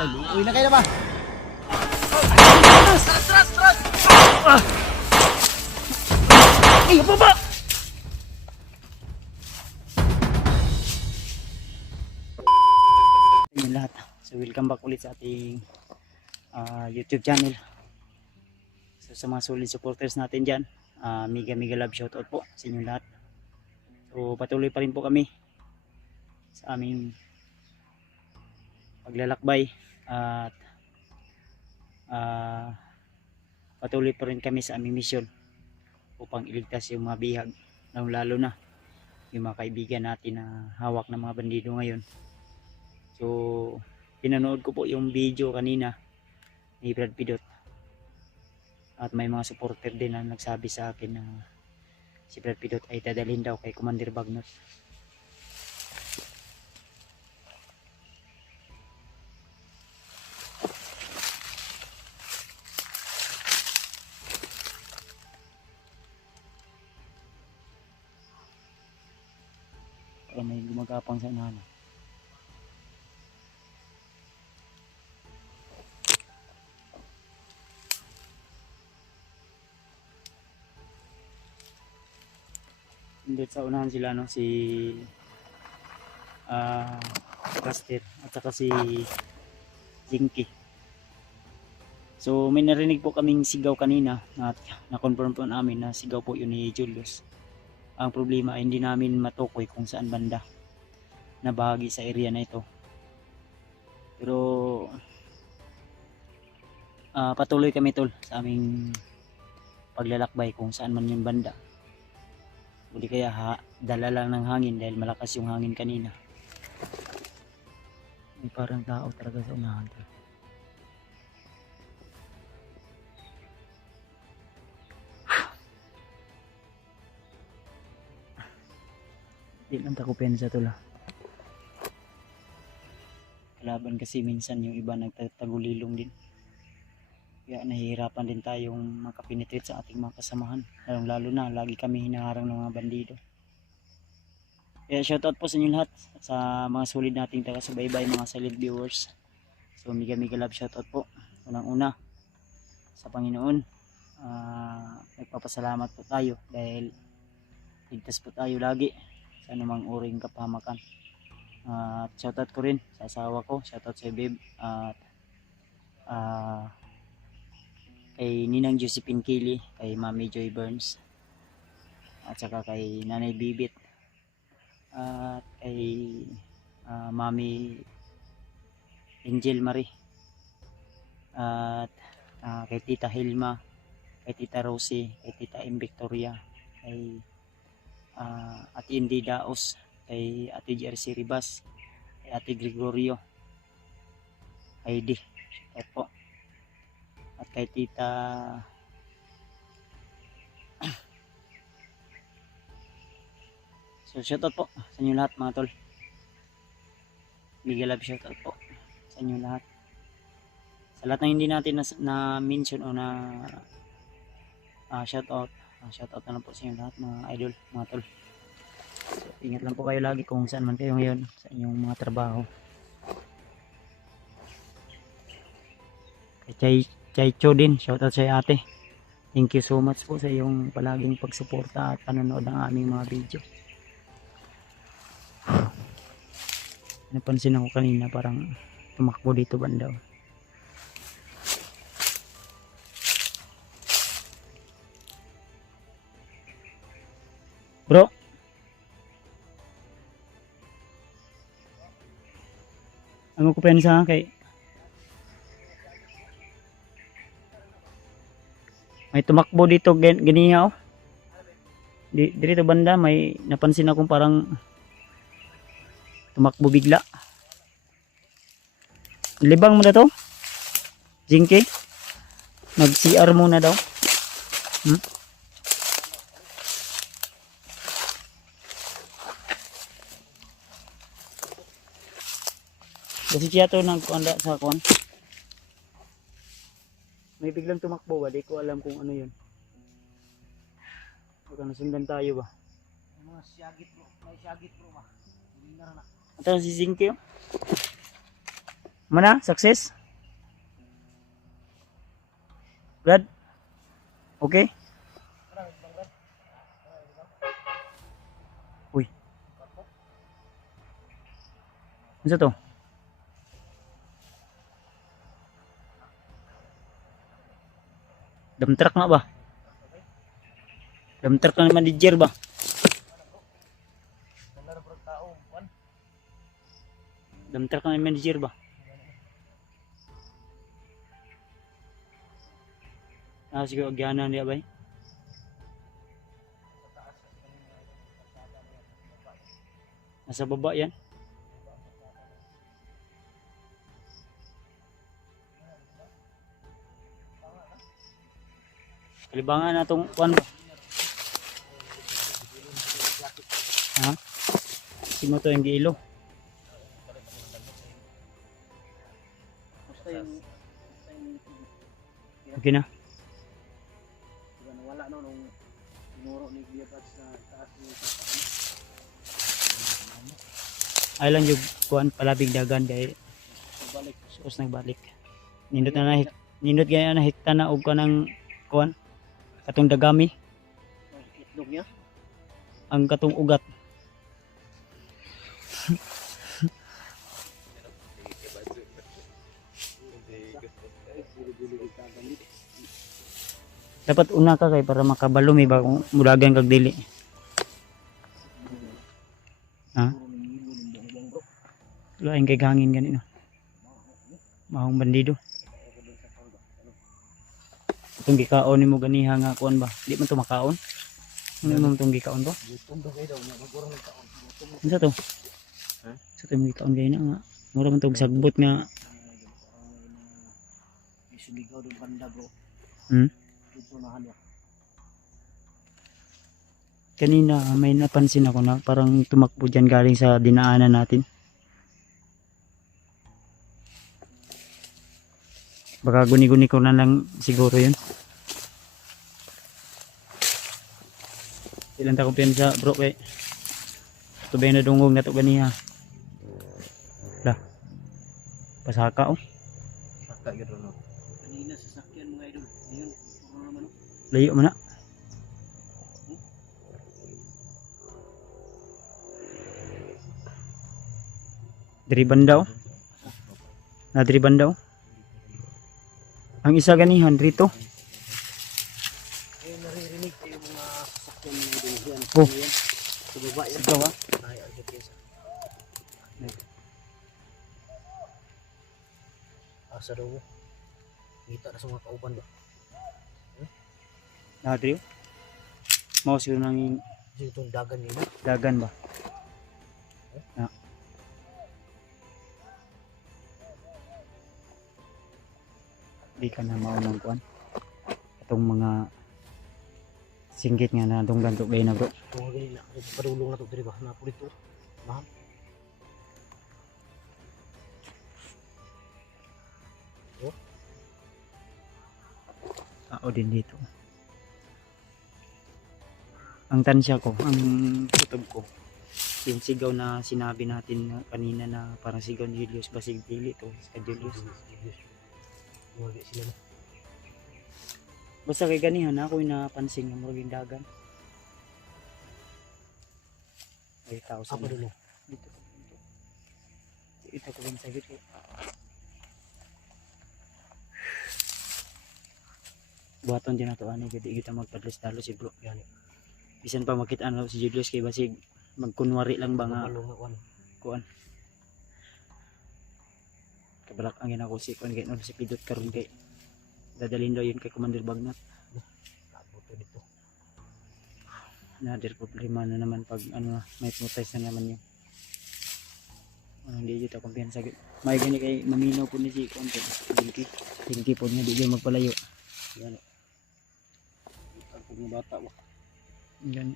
Uy na kayo na ba? Tras! Ay, baba! Ayun lahat. So welcome back ulit sa ating YouTube channel. So sa mga solid supporters natin dyan, mega love shoutout po sa inyo lahat. So patuloy pa rin po kami sa aming paglalakbay at patuloy pa rin kami sa aming misyon upang iligtas yung mga bihag, lalo na yung mga kaibigan natin na hawak ng mga bandido ngayon. So pinanood ko po yung video kanina ni Brad Pidot at may mga supporter din na nagsabi sa akin na si Brad Pidot ay dadalhin daw kay Commander Bagnot. Para may gumagapang sa unahan. Hindi sa unahan sila no, si Caster at saka si Jinky. So may narinig po kaming sigaw kanina at na-confirm po namin na sigaw po yun ni Julius. Ang problema ay hindi namin matukoy kung saan banda na bahagi sa area na ito. Pero patuloy kami tol sa aming paglalakbay kung saan man yung banda. Hindi kaya dala lang ng hangin dahil malakas yung hangin kanina. May parang tao talaga sa unahan tol. Hindi lang takupen sa tula. Kalaban kasi minsan yung iba nagtagulilong din. Kaya nahihirapan din tayong makapenetrate sa ating mga kasamahan. Lalo na lagi kami hinaharang ng mga bandido. Kaya shoutout po sa inyo lahat sa mga solid nating taga-subaybay, mga silent viewers. So mega love shoutout po. Unang-una sa Panginoon. Nagpapasalamat po tayo dahil ligtas po tayo lagi sa anumang uring kapahamakan. Shoutout ko rin sa asawa ko, shoutout sa babe at kay Ninang Josephine Kili, kay Mami Joy Burns at saka kay Nanay Bibit at kay Mami Angel Marie at kay Tita Hilma, kay Tita Rosie, kay Tita M. Victoria, kay Ate Indy Daos, kay Ate Jersey Ribas, kay Ate Gregorio, Heidi, shoutout po. At kay Tita so shoutout po sa inyo lahat mga tol. Mega love shoutout po sa inyo lahat. Sa lahat na hindi natin na mention o na shoutout na lang po sa inyo lahat mga idol, mga tol. So, ingat lang po kayo lagi kung saan man kayo ngayon sa inyong mga trabaho. Kay Chay Cho din, shoutout sa ate. Thank you so much po sa iyong palaging pagsuporta at panonood ng aming mga video. Napansin ako kanina parang tumakbo dito banda. Bro, ano ko pensa kay may tumakbo dito ganiya oh. Dito banda may napansin akong parang tumakbo bigla. Libang mo na to? Jinky? Mag-CR muna daw. Kasi siya to nagkuanda sa kon. May biglang tumakbo ba? Di ko alam kung ano yun. Baka nasundan tayo ba? Mga siyagit bro, may siyagit bro ba? Ito si Zinky oh. Mana? Success? Brad? Okay? Uy. Ano to? Dump truck na ba? Dump truck na naman di Jer ba? Dump truck na naman di Jer ba? Ah, sige, agyanan niya ba? Nasa baba yan. Kalibangan na itong kuwan ba? Ha? Sino to yung giilo? Okay na. Wala no nung tinuro ni Kuya Brad sa taas ni Ay lang yung kuwan palabing dagan kay balik suos nagbalik. Nindot na nindot gaya na hikta na og kanang kuwan katong dagami itlog niya. ang katong ugat. Dapat una ka kay para makabalumi ba kung mudagan kag dili. Ha? Lain kay hangin ganito. Mahong bandido. Itong gikaon nimo ganiha nga kuan ba? Di man to makaon. Ano mo itong gikaon ba? Ano to? Sa itong gikaon gaya na nga. Mura man itong sagbot nga. Isuligaw doon banda bro. Tutunahan niya. Kanina may napansin ako na parang tumakbo dyan galing sa dinaanan natin. Baka guni-guni ko na lang siguro yun. Ilan ta kumpiyansa bro kay tubay na dungog na to ganiha. Lah. Pasaka oh. Saka gyud no. Kanina sasakyan mga idol. Ngayon puro naman no. Layo man na. Dari banda oh. Na dari banda oh. Ang isa ganihan rito. Ayun naririnig ko yung mga sasakyan mga idol yan. Oh. Sa baba yan. Ikaw ah. Ay, ang pyesa. Asa daw mo. Kita na sa mga kauban ba? Nadri oh. Mao siguro nang Dito yung dagan nila. dagan ba? Na. Di ka na maunang kuan. Itong mga singgit nga na dunggan to gay na bro. Mga ganyan na. Padulong na ito dito ba? Napulit to. Mahal. Tao din dito. Ang tansya ko, ang kutob ko, yung sigaw na sinabi natin kanina na parang sigaw ni Julius Basig Pili to, sa Julius. Mga sila na. Basta kay ganihan ako yung napansin ng muraging dagan. Ay, tao sa Apa dulu? dito. Ito ko rin sa ko. Buhaton din na to, ano, gadi kita magpadlos-talo si bro. Yan. Bisan pa makita ano si Julius kay Basig, magkunwari lang ba nga Malong na kuan. kuan. Kabalak ang ginako si kuan kay no si Pidot karon kay dadalhin daw yun kay Commander Bagnat. Tabuto dito. Nadir problema na naman pag ano na, may protest na naman yun. Hindi yun ta kumpiyansa gyud. May gani kay maminaw po ni si kuan kay Pinky po niya di gyud magpalayo. Yan. Ang mga bata ba? Gani.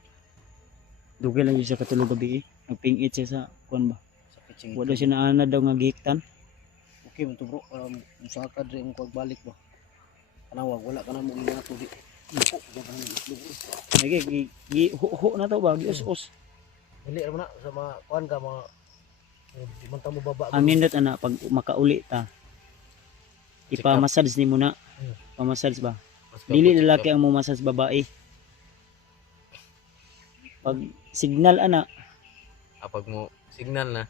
Dugay lang yun sa katulog gabi eh. Nagpingit siya sa kuan ba. Sa pitching. Wala siya naana daw nga giktan. Okay man to bro. Musaka dre mo pagbalik ba? Kanawag wala ka na mo inato di. Ko dagan ng islog. Lagi gi ho na to ba gius-us. Dili ra na sa mga kuan ka mga Di man ta mo baba. Ang nindot ana pag makauli ta. Ipa-massage ni mo na. Pa-massage ba? Dili lalaki ang mo massage babae. Pag signal ana, Pag mo signal na,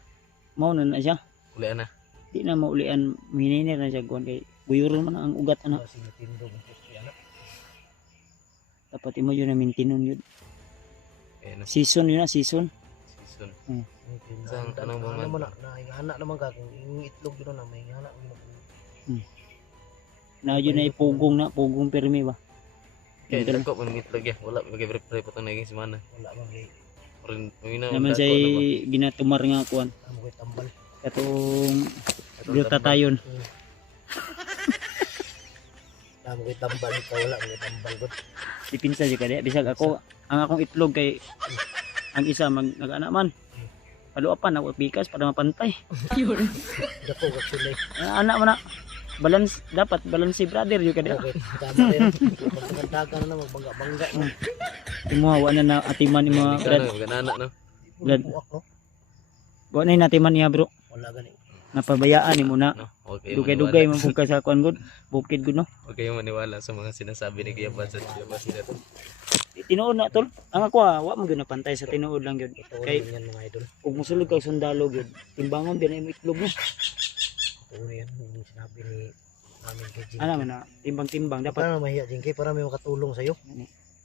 mao na siya. ulian na. Di na maulian, mininer na siya kuan kay buyuron man ang ugat ana. Sige tindog ang pusti ana. Dapat imo yun na maintinon yun. Kaya na Season yun na, season. season. Saan anong bang naman na ingana naman ka kung yung itlog yun na may ingana Na yun na ipugong na, pugong permi ba? Kaya Ito na. nagko man itlog ya. Wala magay-pre pa tong naging semana. wala man kay Rin muna Naman siya ginatumar nga kuan. amo koy tambal. Katong gluta tayon. Amo koy tambal ka wala koy tambal gud. Dipinsa siya kaya. Bisag ako, ang akong itlog kay ang isa nag-anak man. Paluapan ako bikas para mapantay. Dako ka sila. Anak man na. Balance, dapat balance si brother yun kada. Okay, tama rin. Pagdagan na magbangga-bangga. Imuha na na atiman ni mga brad. ganana no. Brad. Buwak no? Wa na natiman niya bro. Wala gani. Napabayaan ni mo na. No. Okay. Dugay-dugay man pugka sa kuan gud. Bukid gud no. Okay maniwala sa mga sinasabi ni Kuya Bad sa Kuya Bad sila to. Tinuod na tol. Ang ako wa mo gyud napantay sa tinuod lang gyud. Ito Kay yan mga idol. ug mosulod kag sundalo gyud. Timbangon din mo itlog mo. Ito yan yung sinabi ni namin kay Jinky. Ano man na timbang-timbang dapat. Para mahiya Jinky para may makatulong sa'yo.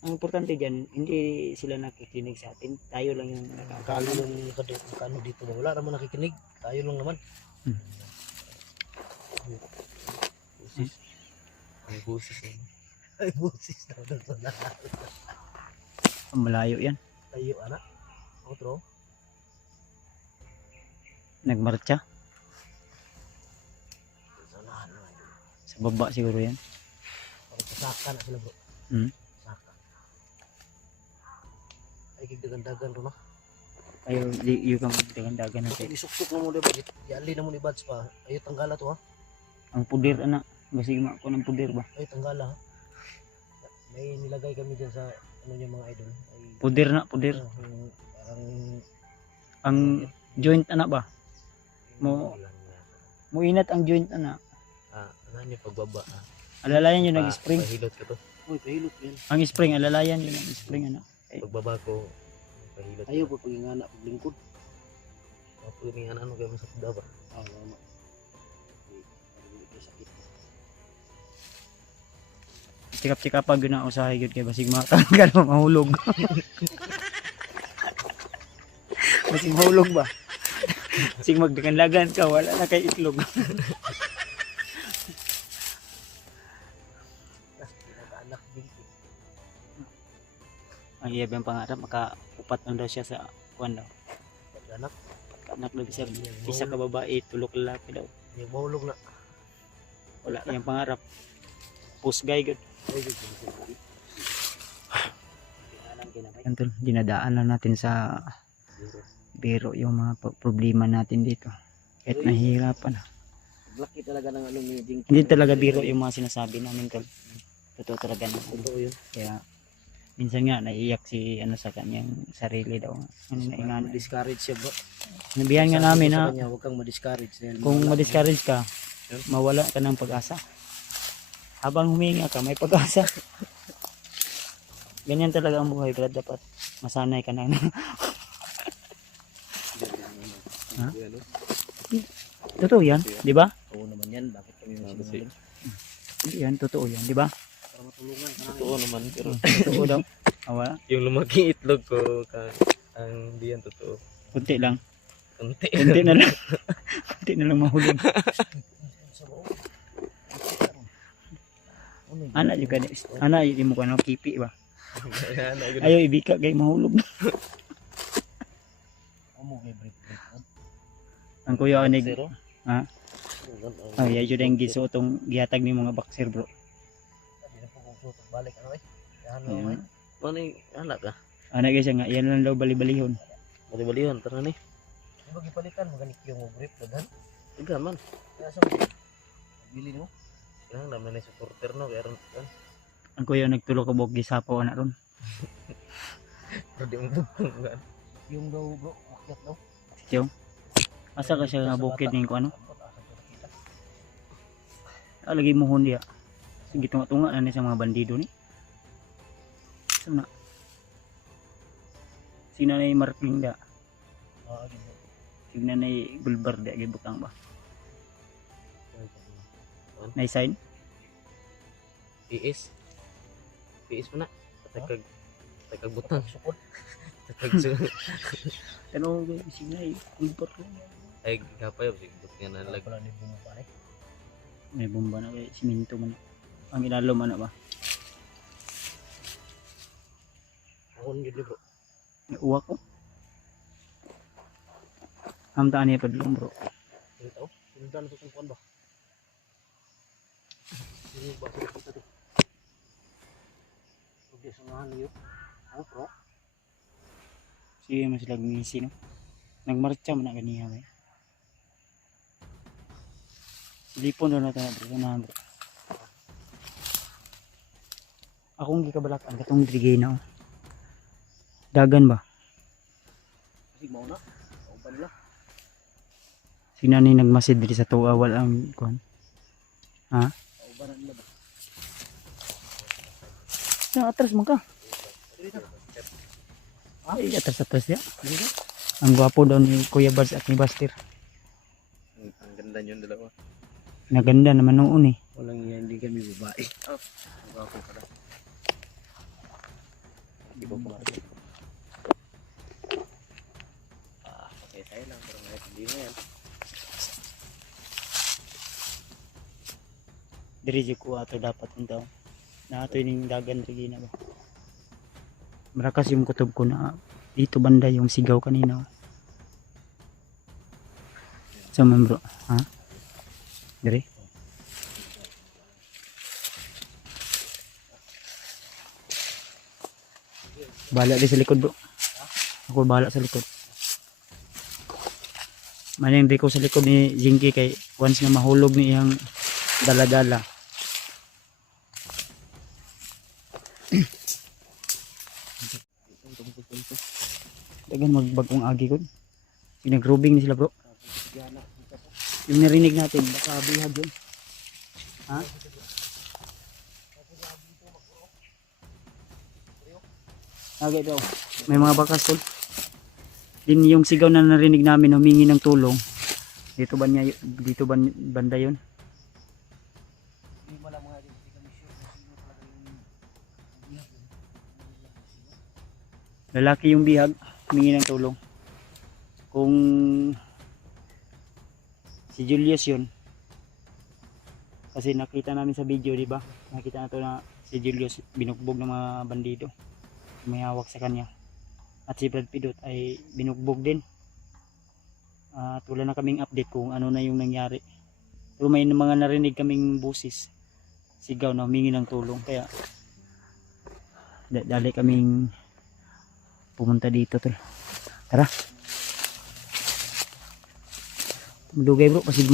Ang importante diyan hindi sila nakikinig sa atin. Tayo lang yung Kalo nakakaalam. yung kano dito ba? Wala naman nakikinig. Tayo lang naman. Busis. Ang busis. Ay busis na doon sa lahat. Ang malayo yan. Tayo anak. Otro. Nagmarcha Sa lahat naman. sa baba siguro yan. Para pasaka na sila bro. Hmm. Saka. Ay kigdagan-dagan ro no. Ayo di yu kang dagan na Ay isuksok na mo diba? Yali na mo ni Bads pa. Ayo tanggala to ha. ang puder ana. Basig ma ko ng puder ba. Ay tanggala ha. May nilagay kami dyan sa ano niya mga idol. Ay Puder na puder. parang Ang joint ana ba? Mo muinat ang joint ana. Ano niya pagbaba. Alalayan yun nag-spring. Pahilot ka to. Uy, pahilot yan. Ang spring alalayan yun ang spring ana. Pagbaba ko. Pahilot. Ayaw po pag ingana pag lingkod. Ako yung ano kayo sa ba. Ah, wala. Sakit. Sikap-sikap pag yun na usahay yun kay basig makakanggal mo mahulog. Basig mahulog ba? Basig magdaganlagan ka wala na kay itlog. Anak Jinky. Ang iya bang pangarap makaupat lang daw siya sa kuan daw. Anak. Anak daw bisag isa ka babae tulok lalaki daw. Yung mahulog na. Wala yang pangarap. Pusgay gud. Ay, Jinky. Yan tol, dinadaan lang natin sa biro yung mga problema natin dito. Kahit nahihirapan. Laki talaga ng ano ni Jinky. Hindi talaga biro yung mga sinasabi namin tol. Totoo talaga na. Totoo yun. Kaya minsan nga naiiyak si ano sa kanyang sarili daw. Ano na ingano. Ma-discourage siya bro. Nabihan nga namin na Huwag kang ma-discourage. kung ma-discourage ka, mawala ka ng pag-asa. Habang huminga ka, may pag-asa. Ganyan talaga ang buhay, Brad. Dapat masanay ka na. Ha? Totoo yan, di ba? Oo naman yan. Bakit kami masinungaling? Hindi yan, totoo yan, di ba? Para matulungan ka Totoo naman pero Totoo daw. Awa, yung lumaking itlog ko ang di yan totoo. kunti lang. Kunti. Kunti na lang. Kunti na lang mahulog. Anak juga ni. Anak di mo kano kipi ba? Ayo ibika kay mahulog. Amo kay break. Ang kuya anig. Zero? Ha? Ay, ya jud ang gisutong gihatag ni mga boxer, bro. Hindi na po kung sutok balik ano eh. Yan Ayan. lang eh. Ano yung anak ka? Anak guys nga yan lang daw bali-balihon. Bali-balihan, tara ni. Di ba gipalitan maganik yung grip daghan? Tiga man. Kaya sa bili mo. Yang naman ni supporter no kaya ron. Ang kuya nagtulo ka bog gisapaw na ron. Pero di mo bugtong kan. Yung daw bro, akyat daw. Tiyo. Asa ka siya nga bukid ning ko ano? Lagi mo dia. Sige tunga-tunga na ni sa mga bandido ni. Sana. Sinanay marking da. Sinanay gulbar da gibutang ba. Nay sign. Piis. Piis mo na. Takag butang. Sukod. Takag sukod. Ano sinay gulbar ko. Ay, kapay. But nga nalag. Wala ni bumaba eh. May bomba na kay siminto man. Ang ilalom ano ba? Ahon gid ni bro. May uwak ko. Hamtaan niya padlong bro. Ito. Sundan ko kung ba. Ini ba sa kita to. Ug sunahan niyo. Oh bro. Sige mas lagmisi no. Nagmarcha man na ganiya ba. Lipon na tayo bro, na bro. Akong gikabalakan katong drigena. Dagan ba? Kasi mao na. Uban na. Sinani nagmasid diri sa tuwa wala ang kuan. Ha? Uban na nila ba. Sa atras man ka. Ay, atras ya. Ang gwapo daw ni Kuya Bars at ni Bastir. Ang ganda yun dalawa. Naganda naman noon eh. Walang yan, hindi kami babae. Oh, ako pala. Hindi ko kumari. Okay tayo lang, pero ngayon hindi na yan. Diri ko ato dapat untaw. Na ato ning dagan drigena ba. Marakas yung kutob ko na dito banda yung sigaw kanina. So man bro, ha? Diri. Bala di sa likod bro. Ako bala sa likod. Manang di ko sa likod ni Jinky kay once nga mahulog ni iyang dala-dala. Dagan magbagong agi ko. Pinagrobing ni sila bro. Yung narinig natin, baka bihag yun. Ha? Agay daw. May mga bakas tol. Din yung sigaw na narinig namin humingi ng tulong. Dito ba niya dito ba banda yun? Hindi mo lang mga hindi kami sure kung sino talaga yung bihag yun. Lalaki yung bihag, humingi ng tulong. Kung si Julius yun. Kasi nakita namin sa video, di ba? Nakita na to na si Julius binugbog ng mga bandido. May hawak sa kanya. At si Brad Pidot ay binugbog din. At wala na kaming update kung ano na yung nangyari. Pero may mga narinig kaming busis. Sigaw na humingi ng tulong. Kaya dali kaming pumunta dito tol. Tara. Dugay bro kasi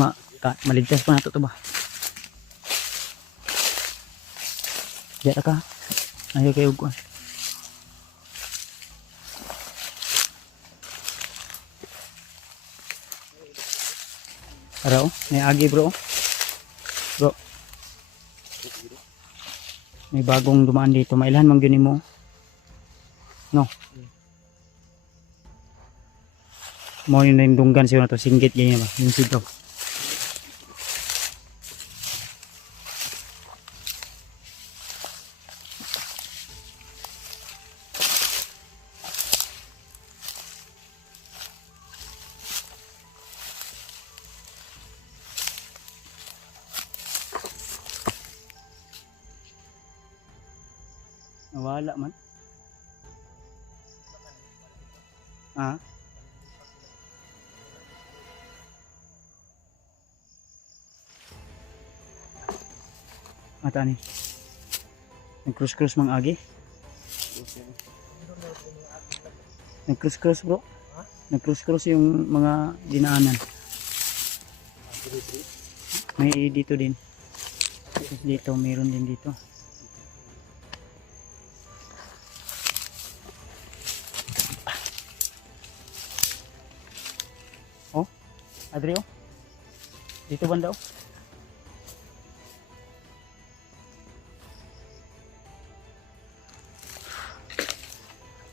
maligtas pa nato to ba. Diya ka. Ayaw kayo ko. Tara oh, may agi bro. Bro. May bagong dumaan dito. Mailan mang gyud mo. No. Mo yun na yung dunggan siya na to. Singgit ganyan ba? Yung sigaw. Nawala man. Ah. Mata ni. Nag-cross mang agi. Nag-cross bro. Nag-cross yung mga dinaanan. May dito din. Tapos dito, mayroon din dito. Adrio. Dito banda oh.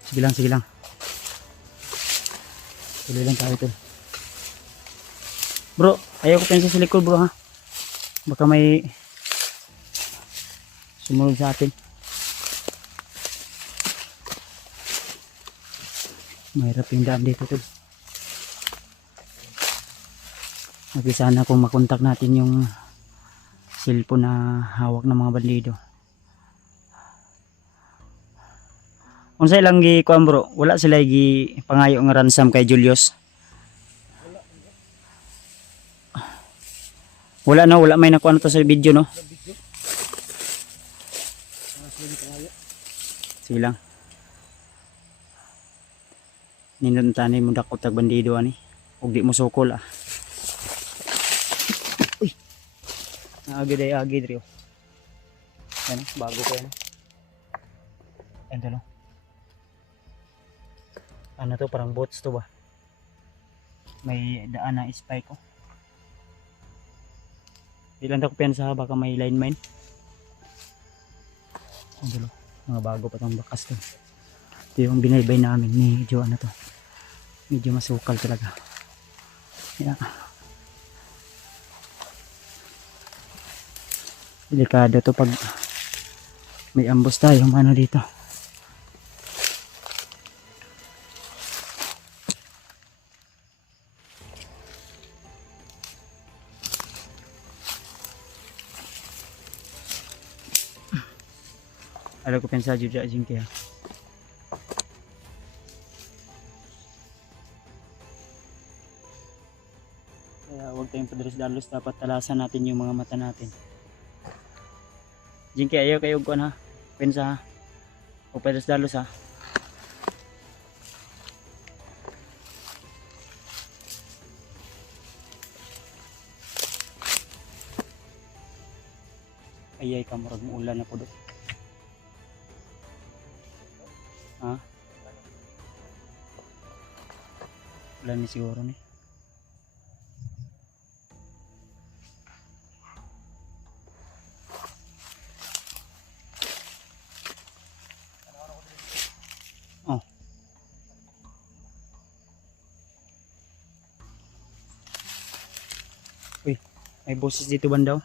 Sige lang, sige lang. Tuloy lang tayo tol. Bro, ayaw ko pensa sa likod bro ha. Baka may sumunod sa atin. Mahirap yung daan dito tol. Nag-isa na kung makontak natin yung cellphone na hawak ng mga bandido. Unsa ilang gi kuan bro? Wala sila gi pangayo nga ransom kay Julius. Wala no, wala may nakuha to sa video no. Sige lang. Ninuntanin mo dakot tag bandido ani. Ug di mo sukol ah. Uy. Agi drio. Ano, bago ko yan. Ito no. Ano to, parang boats to ba? May daan na spike ko. Ilan ako pensa baka may line mine. Ang dulo. Mga bago pa tong bakas to. Ito yung binaybay namin. Medyo ano to. Medyo masukal talaga. Yeah. Delikado to pag may ambos tayo. Ano dito. Alam ko pensa juga jingke ha. Kaya huwag tayong padalos-dalos, dapat talasan natin yung mga mata natin. Jingke ayaw kayo kuan ha. Pensa ha. Huwag padalos-dalos ha. Ayay ka murag ulan na po do. Ha? Wala ni siguro ni. Oh. Uy, may boses dito bandaw.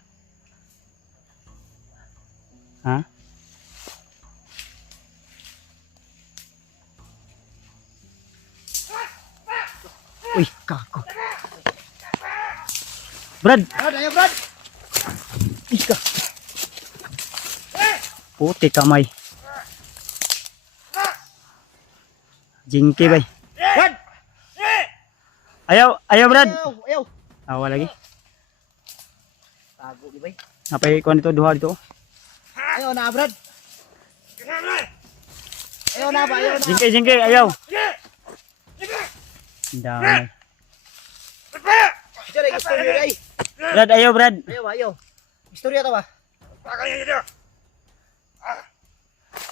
Ha? Uy, kako. Brad! Brad, ayo Brad. Ika. Puti kamay. Jingki bay. Brad. Ayaw Brad. Ayaw. Awa lagi. Tago di bay. Napay ko nito duha dito. Ayaw na Brad. Ayaw na ba? Ayaw na. Jingki, ayaw. Damay. Diyan ay istorya day. Brad, ayaw Brad. Ayaw. Istorya to ba?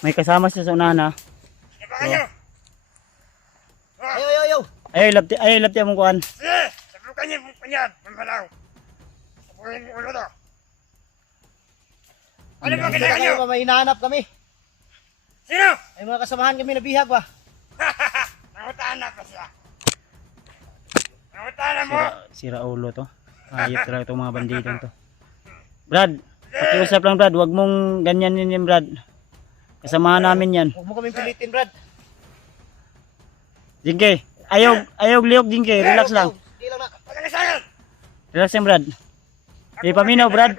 May kasama siya sa unahan ha. Ayaw. Ayaw lapti among kuan. Ano ba kailangan nyo? May hinahanap kami. Sino? May mga kasamahan kami na bihag ba? Nangutaan na pa siya. Nangutaan mo. Sira ulo to. Ayop talaga itong mga bandidong to. Brad, pakiusap lang Brad. Huwag mong ganyanin yan Brad. Kasamahan namin yan. Huwag mo kaming pilitin Brad. Jingke, ayaw liok Jingke. Relax lang. Hindi lang na. Pagkakasayan. Relax lang Brad. Di paminaw Brad.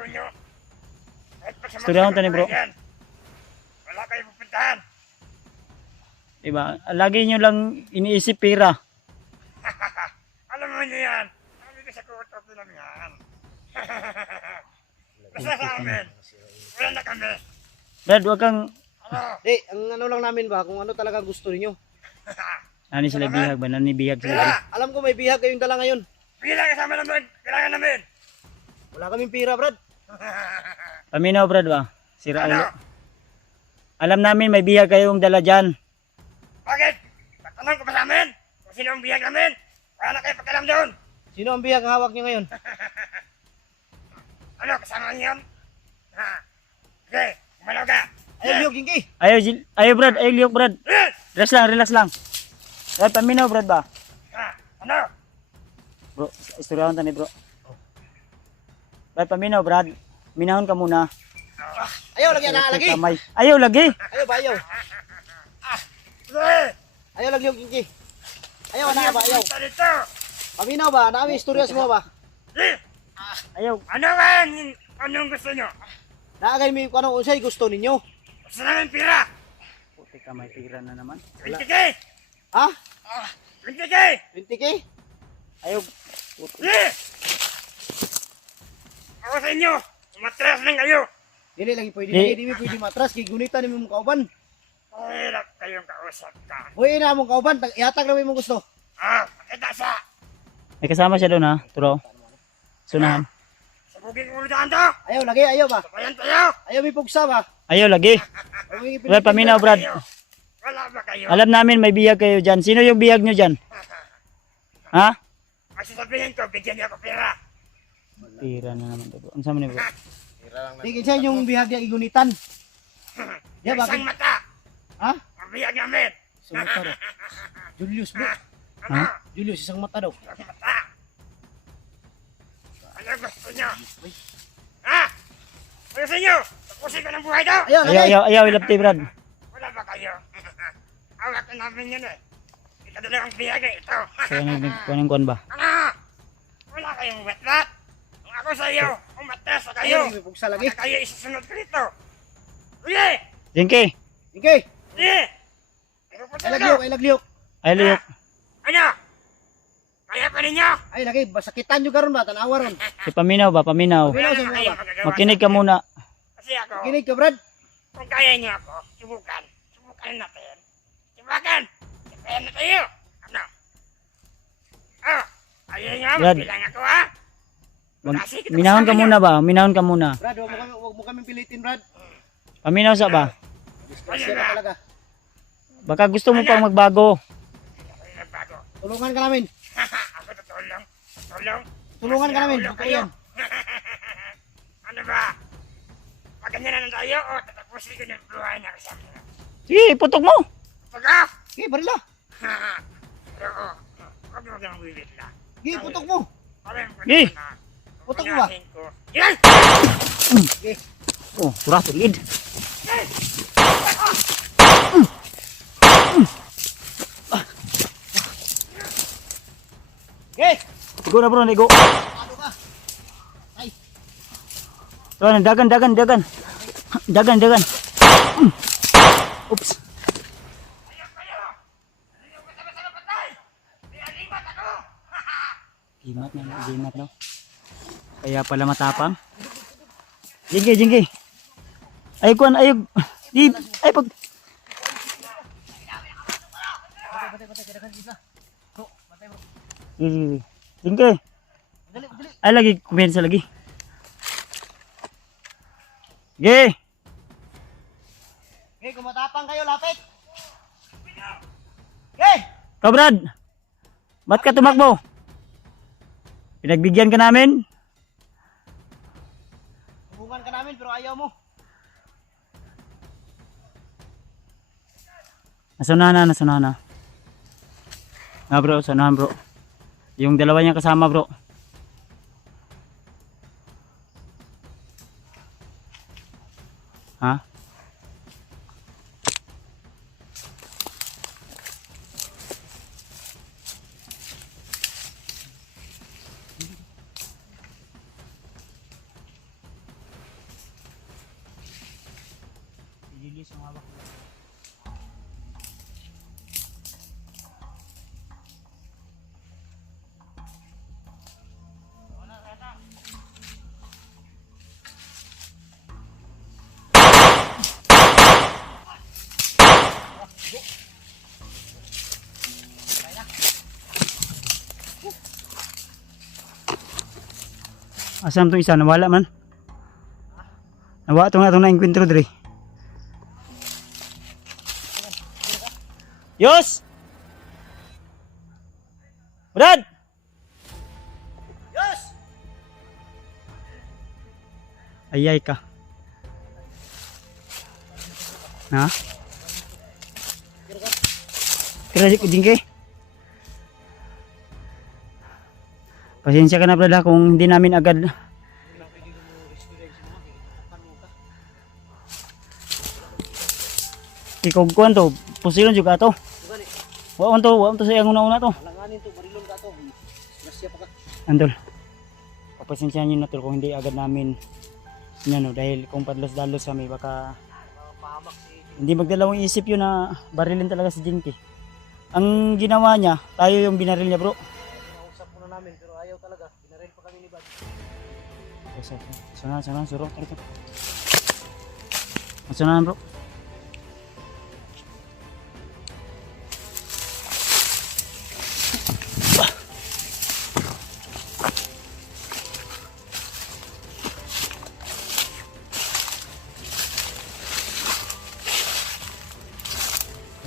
Istoryahan to ni bro. Wala kayo pupuntahan. Diba? Lagi nyo lang iniisip pira. Alam mo nyo yan. Ano sa kutot lang yan. Basta sa amin. Wala na kami. Brad, huwag kang... Di, ang ano lang namin ba, kung ano talaga gusto niyo. Nani sila bihag ba? Nani bihag sila. Pira. Alam ko may bihag kayong dala ngayon. Pila kasama namin. Kailangan namin. Wala kaming pira Brad. Paminaw Brad ba? Sira ulo. Ano? Alam namin may bihag kayong dala dyan. Bakit? Tatanong ko ba sa amin? Kung sino ang bihag namin? Wala na kayo pagkalam doon. Sino ang bihag ang hawak niyo ngayon? Ano, kasama niyo yun? Ha? Okay, kumalaw ka. Ayaw liyog, Gingi. Ayaw Brad, ayaw liyok Brad. Eh! Relax lang. Brad, paminaw Brad ba? Ha? Ano? Bro, istoryahan tani bro. Brad, paminaw Brad. Minahon ka muna. Ayaw lagi na lagi. Kamay. Ayaw lagi. Ayaw ba ayaw? Eh! Ayaw lagi liyog, Gingi. Ayaw na ba ayaw? Punta dito. Paminaw ba? Naami istorya mo ba? Eh! Ayaw. Ano ba? Anong gusto nyo? Naagay mi kung anong unsay gusto ninyo. Gusto namin pira. Puti ka, may tira na naman. 20K! Ha? 20K! 20k? Ayaw. Eh! Ako sa inyo. Umatras lang kayo. Dili lagi pwede Di. lagi di mi pwede matras kay gunitan ni mong kauban. Hirap kayong kausap ka. Hoy na mong kauban, ihatag na mo gusto. Pakita sa. May kasama siya doon ha, Turo. Sunahan. Sabugin ulo daan to. Ayaw lagi, ayaw ba? Sabayan tayo. Ayaw mi pugsa ba? Ayaw lagi. Ayaw mi Brad, paminaw Brad. Kayo. Wala ba kayo? Alam namin may bihag kayo dyan. Sino yung bihag nyo dyan? Ha? Ang sasabihin ko, bigyan niyo ako pera. Tira na naman to bro. Ang sama ni bro. Di kinsa yung bihag niya igunitan. Ya Yung bakit? isang mata. Ha? Ang biyag namin. Isang mata daw. Julius bro. Ano? Julius isang mata daw. Isang mata. Ano gusto niyo? Ha? Ano gusto niyo? Tapusin ko ng buhay daw. Ayaw lagi. Ayaw, ilapti Brad. Wala ba kayo? Hawak na namin yun eh. Ito na lang ang biyag eh. Ito. Kaya nagkuhan kuhan ba? Ano? Wala kayong wetlat. Kung ako sa iyo, umatras sa kayo. Ayaw mi pugsa lagi. Baka kayo isusunod ko dito. Uye! Jinky! Okay. Uye! Pero po Ay talaga. lagyok, ay lagyok. Ay liyok. Ano? Kaya pa ninyo? Ay lagi, basakitan nyo karon ba? Tanawa ron. Si paminaw ba? Paminaw. Paminaw Wala sa na mga kayong ba? magagawa Makinig sa ka akin. muna. Kasi ako, Kinig ka Brad. kung kaya niyo ako, subukan. Subukan natin. Subukan! Kaya na tayo. Ano? Oh, ayaw niyo, Brad. magbilang ako ha? Kasi kita Minahon ka kasama muna ba? Minahon ka muna. Brad, wag mo kami pilitin Brad. Paminaw sa ba? Disgrasya na talaga. Baka gusto mo pang magbago. niyo. Ako yung nagbago. Tulungan ka namin. Ako tutulong. Tulong. Tulungan ka namin. Ulo Ako kayo. yan. Ano ba? Pag ganyan na lang tayo, o tatapusin ko ng buhay na kasama nyo. Sige, putok mo. Pag off! Okay, barila. Pero, huwag mo kang bibit lang. Okay, putok mo. Parang ko Eh! naman na. Putok mo ba? unahin ko. Yan! Oh, surah tulid. Okay. Ligo na bro, ligo. Ano ka? Ay, Bro, dagan. Dagan. Oops. Ayun kayo! Ano yung kasama sa patay? May alimat ako! Gimat no. Kaya pala matapang. Jingge. Ay kuan ayog. Di ay pag Jingge. dali. Ay lagi kumensa lagi. Ge. Okay, kung matapang kayo, lapit. Okay. Kabrad. Ba't ka tumakbo? Pinagbigyan ka namin? Hubungan ka namin pero ayaw mo. Nasunahan na. Nga bro, sunahan bro. Yung dalawa niya kasama bro. Ha? Ililis ang hawak. Asam to isa nawala man. Nawa to nga na encuentro dre. Yos! Brad! Ayay ka. Ha? Kira ko din kay. Pasensya ka na brad ha, kung hindi namin agad. Ikaw kuan to, pusilon juga to. Wa on to sa una to. Alanganin to, barilon ka to. Grasya pa ka. Andol. Papasensyahan nyo na tol kung hindi agad namin ano, dahil kung padlos-dalos kami baka Pahamak si hindi magdalawang isip yun na barilin talaga si Jinky. Ang ginawa niya, tayo yung binaril niya bro. Nausap muna namin pero ayaw talaga. Binaril pa kami ni Bad. Sana, suro. Sana bro.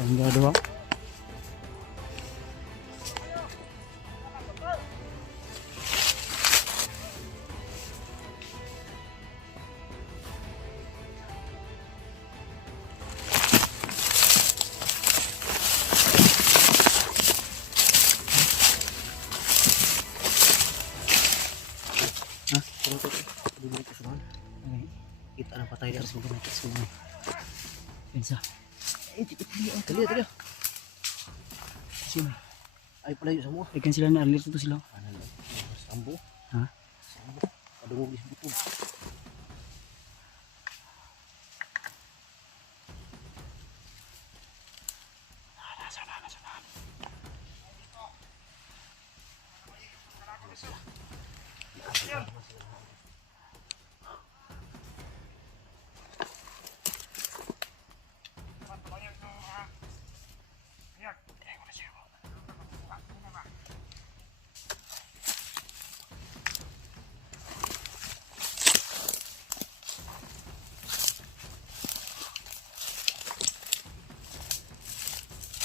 Ang gagawa. Bumalik ka sa mga. Okay. Kita na patay na. Pensa. Tali. Sino? Ay palayo sa mga. Ikan sila na alir to sila. Sambo. Ha? Sambo. Padungog is butog.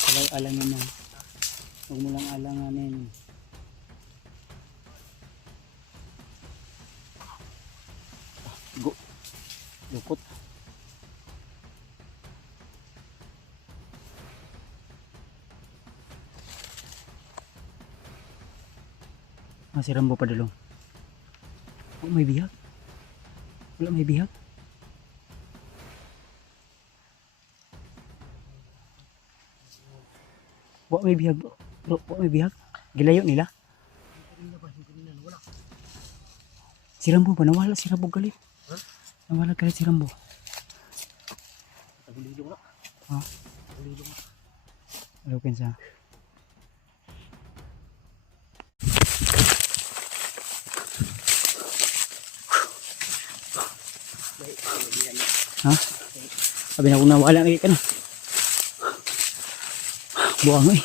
Sabay alangin na. Huwag mo lang alanganin. Go. Lukot. Si Rambo pa dalong. Oh, may bihag. Wala may bihag. Wa may bihag bro. Bro, wa may bihag. Gilayo nila. Si Rambo ba? Nawala si Rambo galit. Nawala galit si Rambo. Tagulilo na. Ha? Tagulilo na. Ano pensa? Ha? Sabi na kung nawala lagi ka na. Buang eh.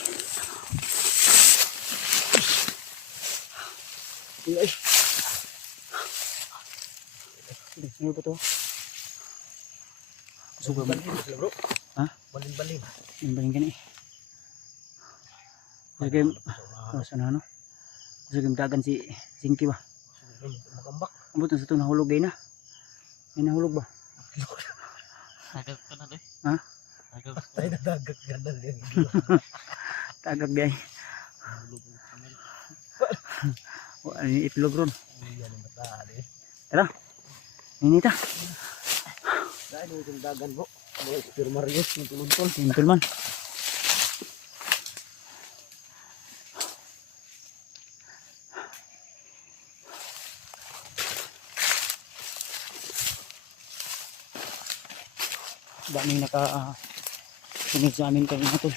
Ano ba to? Suga ba? Bro. Ha? Balin-balin. Yung baling ka na eh. Sige, sana ano? Sige, dagan si Singki ba? Makambak. Ang buto sa ito nahulog gay na. May nahulog ba? Agad ka na doy. Ha? Agad. Tayo nadagag ganal yan. Tagag gay. Ano yung itlog ron? Yan ang bataan eh. Tara. Ninita. Dahil yung dagan bro. Mga Super Mario. Yung tulunton. Simple man. Daming sunod sa amin kanina to.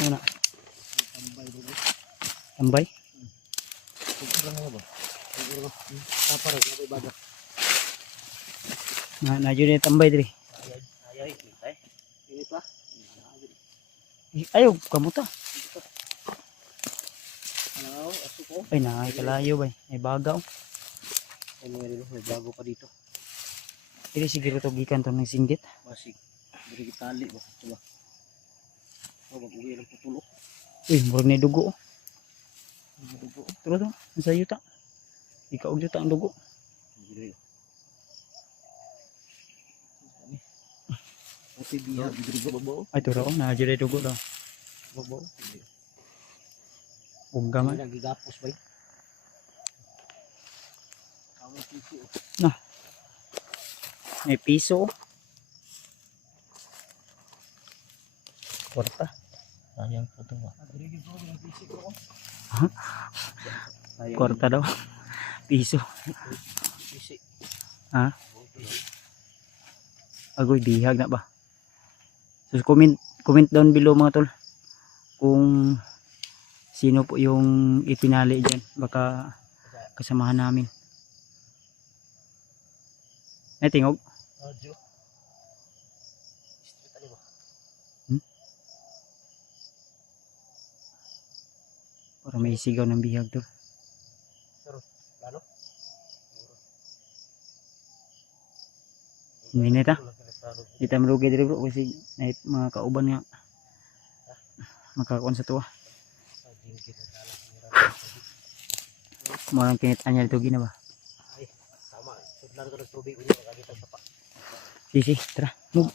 Ano na? Tambay? Siguro nga ba? Siguro nga. Taparag na baga. Na yun yung tambay diri. Ayay. Ay. Ini pa. Ayaw, kamuta. Ano? Aso ko. Ay, nakakalayo ba? May bagaw. Ano meron? May bago pa dito. Pero siguro to gikan to ng singgit. Basig. Beri tali ba? Coba. Oh, mag-uwi ng putulok. Uy, murag na dugo. Tulo to. Ang sa yuta. Ikaw og yuta ang dugo. Pati bihag diri bro. Ay turo ko. Nakadiri dugo daw. Babaw. Huwag gaman. Nagigapos ba? Kamay piso. May piso. Kwarta. Sayang po ito ba? Kwarta daw. Piso. Pisi. Ha? Agoy, bihag na ba? So comment down below mga tol. Kung sino po yung ipinali dyan. Baka kasamahan namin. Ay, tingog. Audio. Street ali ba? Para may sigaw ng bihag tol. Lalo? Minit ha. Di tayo malugi dito bro. Kasi mga kauban nga. Makakuan sa tuwa. Mga kinitaan niya dito gina ba? Tama. Sudlan ko ng tubig ulit makakita sa pa. Sisi, tara. Move.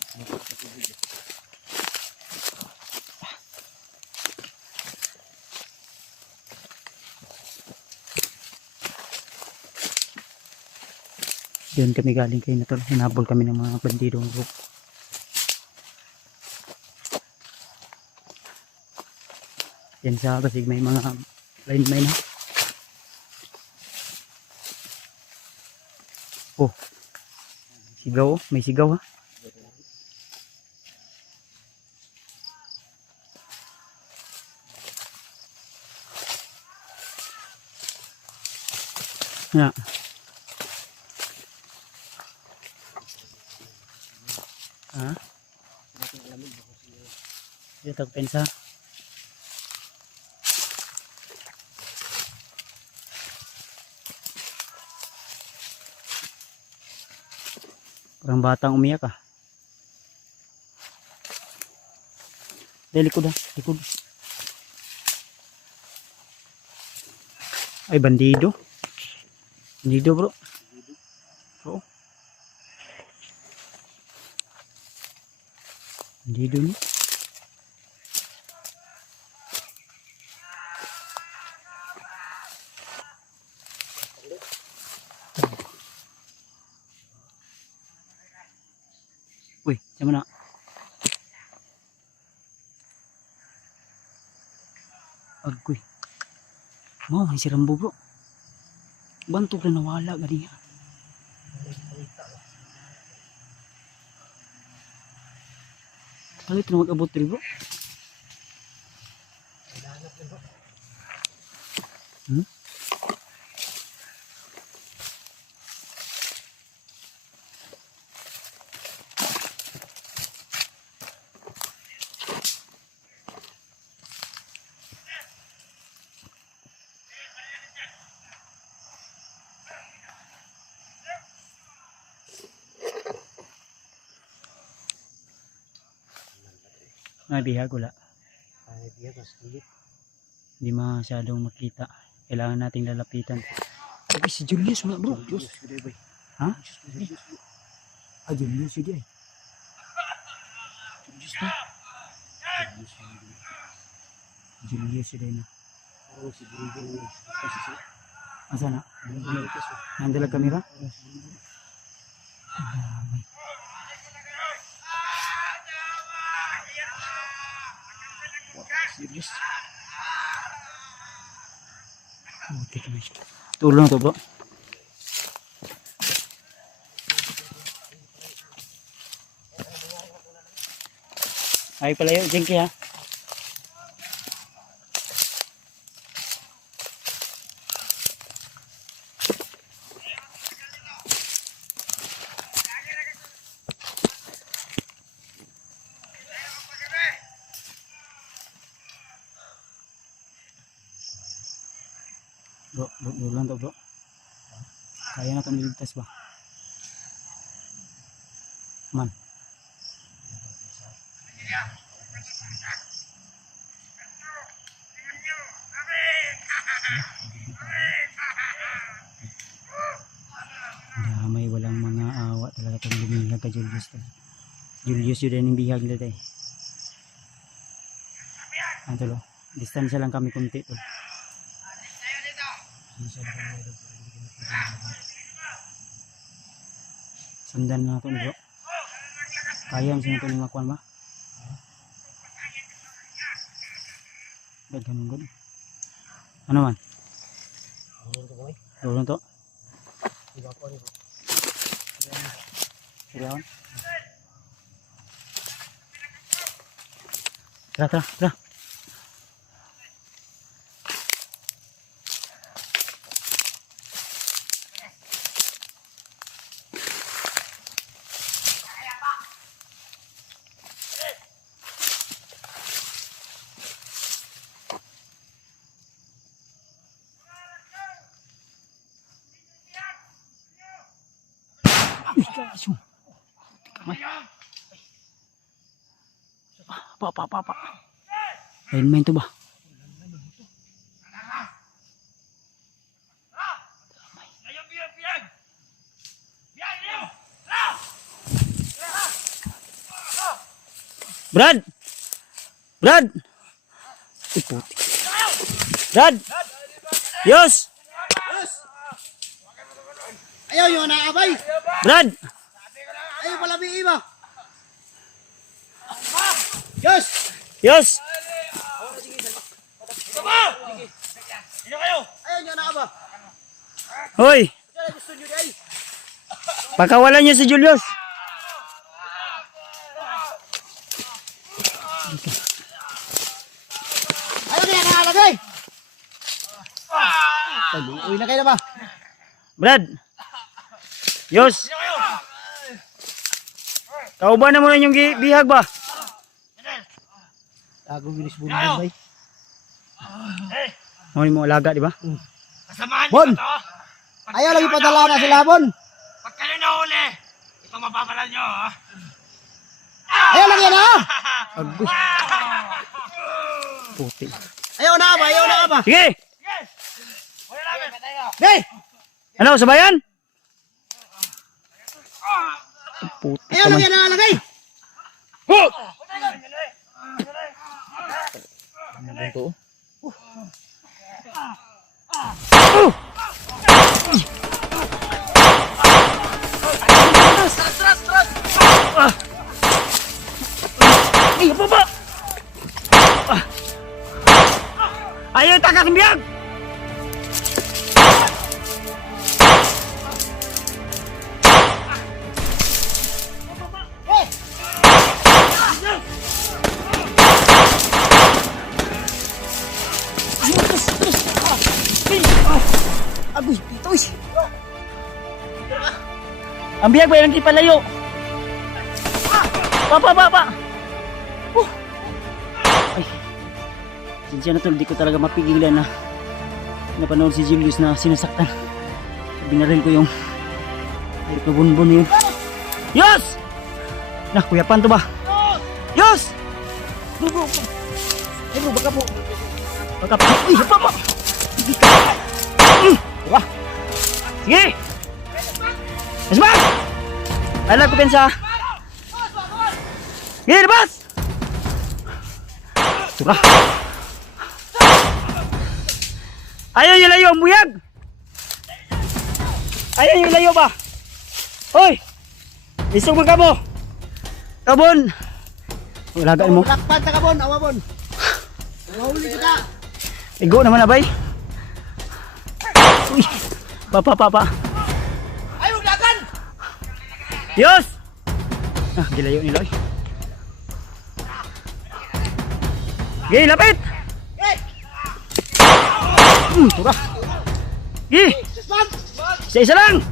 Doon kami galing kayo na tol. Hinabol kami ng mga bandidong group. Yan sa basig may mga line mine ha. Oh. Sigaw, may sigaw ha. Ya. Ha? Dito pensa. Parang batang umiyak ah. Dahil likod ah. Likod. Ay bandido. Bandido bro. Oo. Bandido ni. Uy, sama na. Agoy. Mau si Rambo bro. Bantok na nawala gani. Palit na mag-abot rin bro. Hmm? Bihag wala. Ay bihag mas ulit. Hindi masyadong makita. Kailangan nating lalapitan. Tapi si Julius wala bro. Diyos gede bay. Ha? Ah, Julius yun ay. Diyos na. Julius yun na. Oh si Brigo kasi sa Asa na? Nandalag kamera? Dami. serious. Buti kami. Tulong to bro. Ay palayo, jengki ha. Bro, lang to bro. Kaya na itong liligtas ba? Man. Julius yun din yung bihag nila tayo. Ano tol, distansya lang kami kunti tol. Sundan na ito bro. Kaya ang sinutong mga kuwan ba? Ganun ganun. Ano man? Tulong to? Sirawan? Tara, tara, tara. Kaso. Kamay. Pa. Ayun main to ba? Brad! Brad! Iputi. Brad! Yos! Ayaw nyo na abay. Brad! Ayaw pala iba. Yes! Yos! Ayaw nyo na aba. Hoy! Kaya gusto nyo di ay. Pakawalan niyo si Julius. Ayaw nyo na alagay. Uy na kayo na ba? Brad! Yos! Kauban na muna yung bihag ba? Tago bilis bundan bay. Mau mo alaga di ba? Kasamahan Bon! niyo ba to? Ayaw lagi padala na sila Bon. Pag kayo nahuli, ito mapapalan nyo, ha? Ayaw lang yan ha. Agoy. Puti. Ayaw na aba, ayaw na aba. Sige! Wala namin. Hey! Ano, sabayan? Puti Ayaw lang naman. yan na alagay. Ay, apa ba? Ayaw takas biyag! Agoy, itoy! Ang biyag ba yung ipalayo? Pa! Ay, sinsya na tol, di ko talaga mapigilan na napanood si Julius na sinasaktan. Binaril ko yung bunbun yun. Yos! Nah, kuyapan to ba? Yos! Bro, baka po. Baka po. Uy, apa? Sige ka. Diba? Sige! Esman! Alam ko pensa. Sige, labas! Surah. Ayaw yung layo, buyag! Ayaw yung layo ba? Hoy! Isog mo ka mo! Kabon! Walagaan mo. Lakpan ta ka Bon, awa Bon. Mahuli kita. Igo naman na bay. Uy! Pa. Ayaw lagan. Yos! Ah, gilayo nila eh. Gih, lapit! Hey! Turah! Gih! Bon! Isa lang!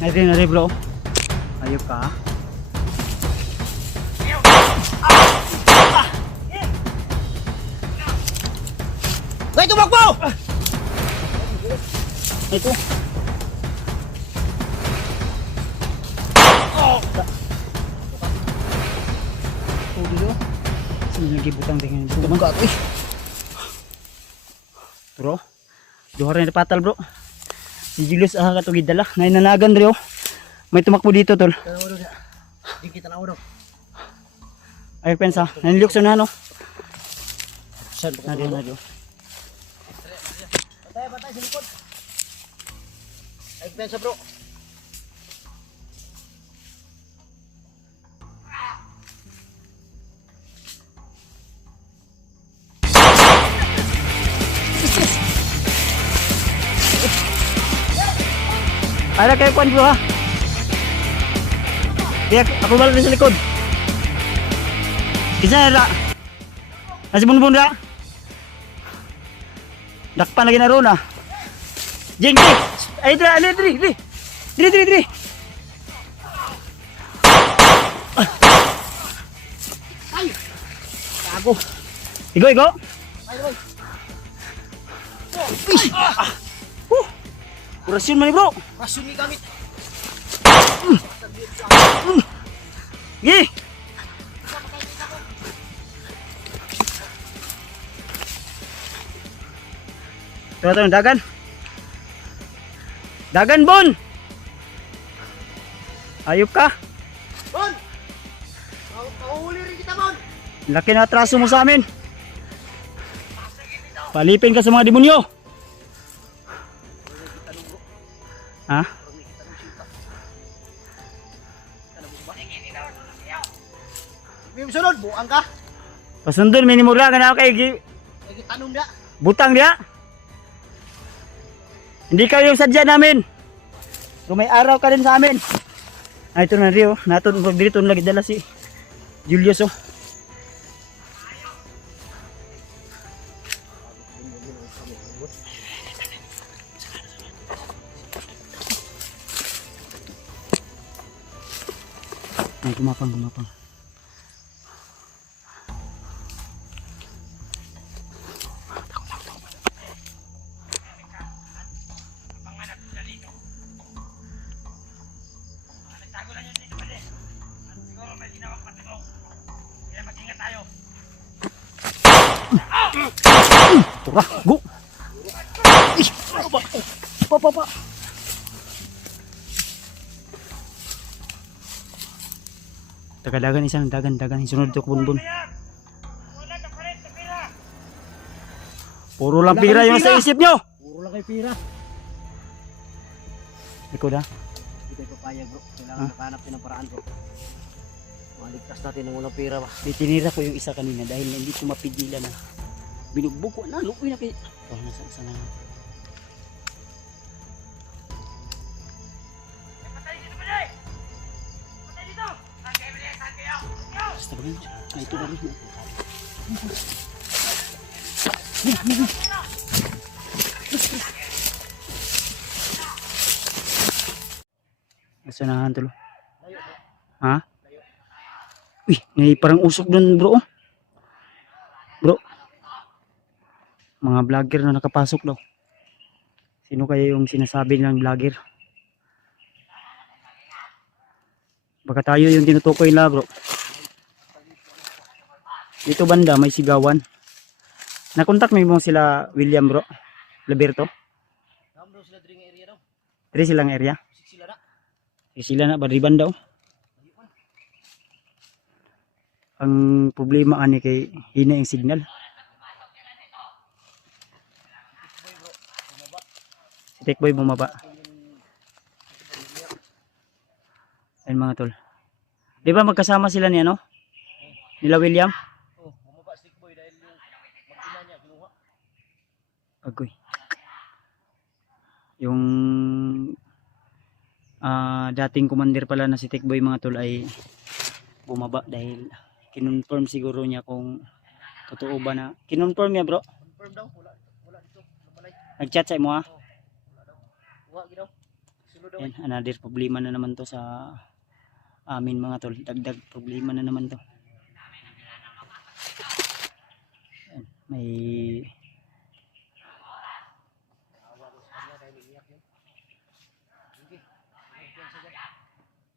Nari bro. Ayop ka. Hoy, tumakbo! Ito. Oh, dito. Sino nagibutang tingin dito? Tumakbo ako eh. Bro. Duha rin na patal bro. Si Julius katugid dala. Nainanagan rin oh. May tumakbo dito tol. Tanaw daw niya. Di kita tanaw daw. Ay pensa. Naniliok na no. Saan pa ka Nado bro? nado. Patay sa likod. Ay pensa bro. Ay kayo kwan bro ha. Kaya ako balik din sa likod. Kisa na nasi bunbun ra. Dakpan lagi na ron ah. Jengki. Ay diri. Diri. Ay. Ako. Igo. Ay boy. Kurasyon man ni bro. Rasun ni gamit. Gi. Tuh, dagan. Dagan, Bon. Ayup ka. Bon. Mahuli rin kita Bon. Laki na atraso mo sa amin. Palipin ka sa mga demonyo. Ha? May sunod buang ka. Pasundon, minimura ka na kay Lagi tanong dia. butang dia. Hindi kayo sadya namin. Kung may araw ka din sa amin. Ay, ito na Rio. Naton, pag dito lagi dala si Julius oh. Ay, gumapang. Turah, go. Ih, pa. Dagan isang dagan sunod to bunbun. Puro lang pira yung sa isip nyo. Puro lang kay pira. Ikaw na. Hindi tayo papayag bro. Kailangan makahanap din ng paraan bro. Maligtas natin ng unang pira ba. Tinira ko yung isa kanina dahil hindi ko mapigilan na. Binugbog ko na, lukoy na kay. Oh, nasa na. Basta ba yun? Ay, ito na rin. Nasanahan tulo. Ha? Uy, may parang usok doon bro. Bro. Mga vlogger na nakapasok daw. Sino kaya yung sinasabi nilang vlogger? Baka tayo yung tinutukoy nila bro. Dito banda may sigawan. Nakontak mo sila William bro. Laberto. Daw sila dring area daw. Dari silang area. Sila na. Sila na bariban daw. Ang problema ani kay hina yung signal. Si Tekboy bumaba. Ayun mga tol. Di ba magkasama sila ni ano? Nila William? Oh, bumaba stick boy dahil yung mag-ina niya kinuha. Agoy. Yung dating commander pala na si Tekboy mga tol ay bumaba dahil kinonfirm siguro niya kung totoo ba na. Kinonfirm niya bro. Confirm daw wala dito. Lumalay. Nag-chat sa mo ha. Wala gidaw. Sulod daw. Yan, another problema na naman to sa amin mga tol. Dagdag problema na naman to. Yan, may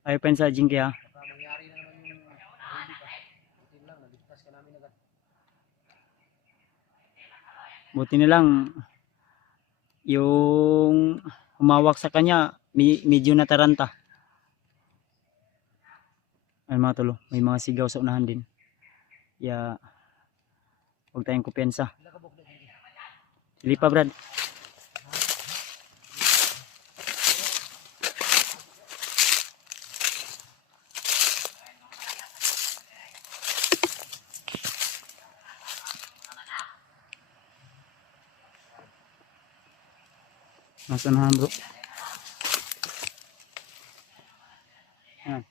ay pensa Jinky ha. Mangyari na naman yung huli ka. Buti lang naligtas ka namin agad. Buti na lang yung humawak sa kanya medyo nataranta. Ay mga tolo, may mga sigaw sa unahan din. Kaya huwag tayong kumpiyansa. Sili pa Brad. Nasa unahan bro. Yan.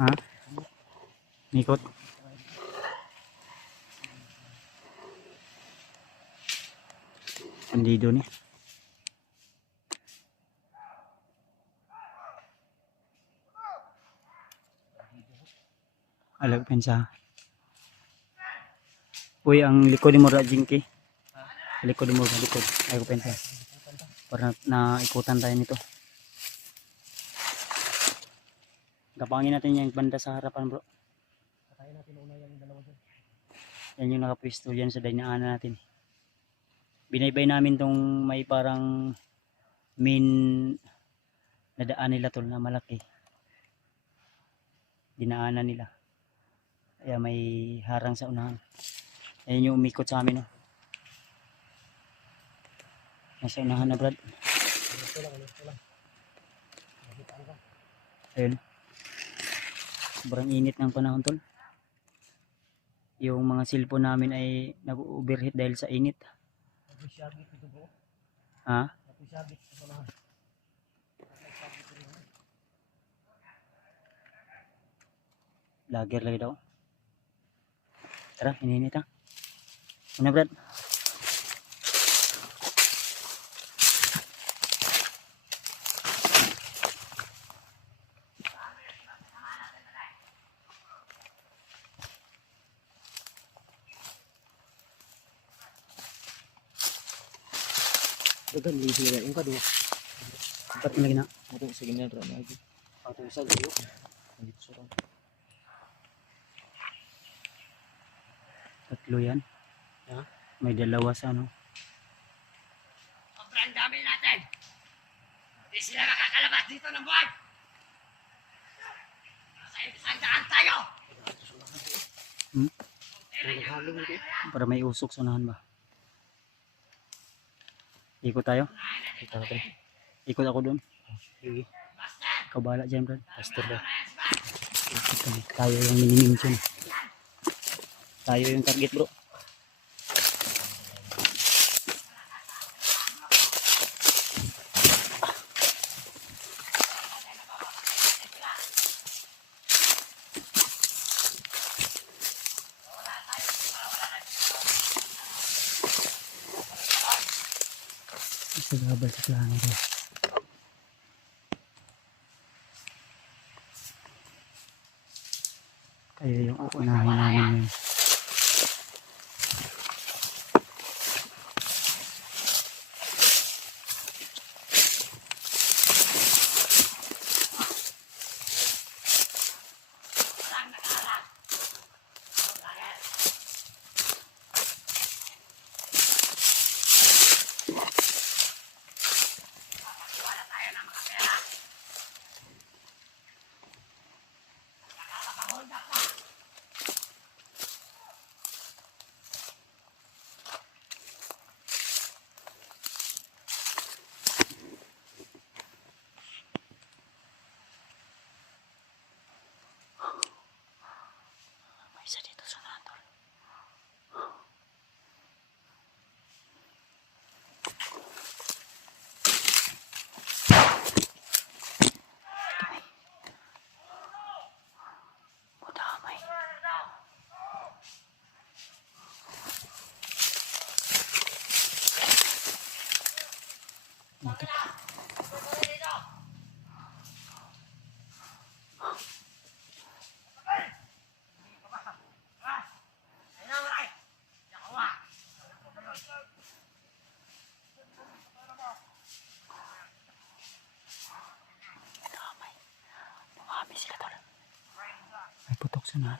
Ha? Nikot. Bandido ni. Alag pensa. Uy, ang likod mo ra Jinky. Likod mo, likod. Ay ko pensa. Para na ikutan tayo nito. Gapangin natin yung banda sa harapan bro. Patayin natin una yung dalawa dyan. Yan yung nakapwesto dyan sa dainaanan natin. Binaybay namin tong may parang main na daan nila tol na malaki. Dinaanan nila. Kaya may harang sa unahan. Ayan yung umikot sa amin. Oh. Nasa unahan na Brad. Ito lang. Nakitaan ka. Ayun. Sobrang init ng panahon tol. Yung mga cellphone namin ay nag-overheat dahil sa init. Napisyagit ito bro. Ha? Napisyagit sa panahan. Lager lagi daw. Tara, ininit ha. Una Brad. Dagan lagi sila yung kadua. Dapat lagi na. Ito sige na ron lagi. Ato isa gayo. Dito sa ron. Tatlo yan. Ha? May dalawa sa ano. Sobrang dami natin. Hindi sila makakalabas dito ng buhay. Nasa isang daan tayo. Hmm? Naghalong ito. Para may usok sa unahan ba? Ikot tayo. Kita natin. Ikot ako doon. Sige. Ikaw bahala dyan Brad. Pastor ba? Tayo yung mini-mention. Tayo yung target bro. Isa gabal sa plano ko. Kayo yung uunahin namin ngayon. May isa dito sa nandol. Madamay. Bakit? Sunan.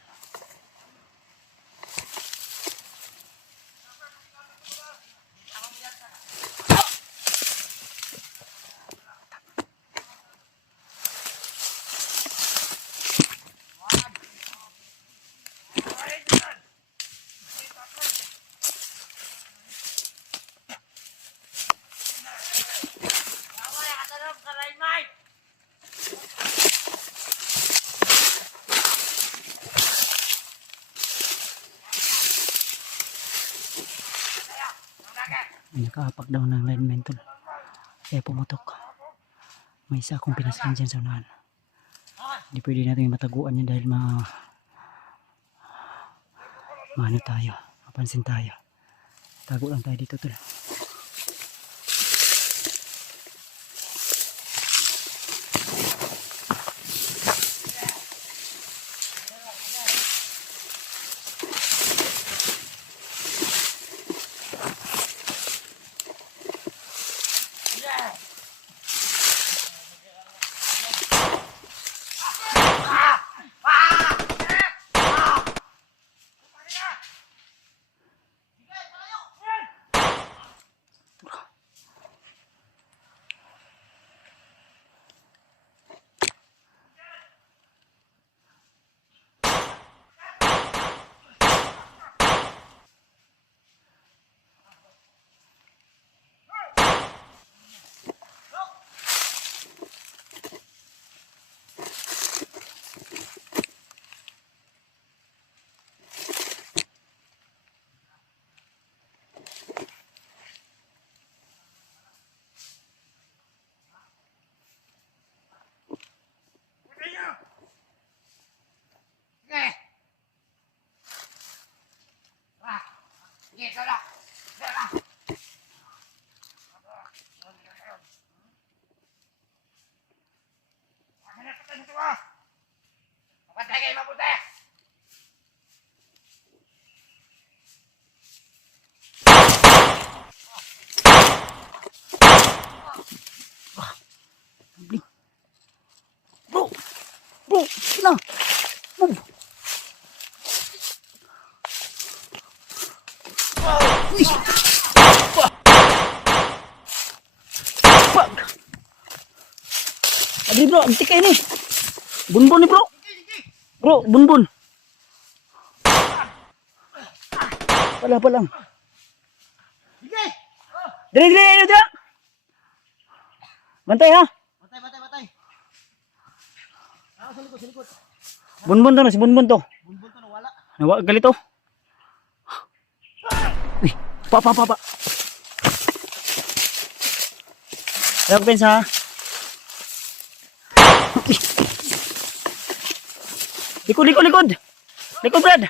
Nakaapak daw ng lineman tol. Kaya pumutok. May isa akong pinaslan dyan sa unahan. Hindi pwede natin mataguan yan dahil maano tayo. Mapansin tayo. Tago lang tayo dito tol. Sige, sana. Sana. Hanap ka dito ah. Kapatay kayo mabuti. Bro! Bro! Sina! Boom! Uy! Pag! Adri bro, antik kayo ni. Bunbun ni bro. Bro, bunbun. Palang. Sige! Dali, ayo dyan. Bantay ha. Batay. Sa likod. Bunbun to na, si bunbun to. Bunbun to nawala. Nawa, galito. Uy, pa. Ayaw ko pensa ha. Uy. Likod. Likod, Brad.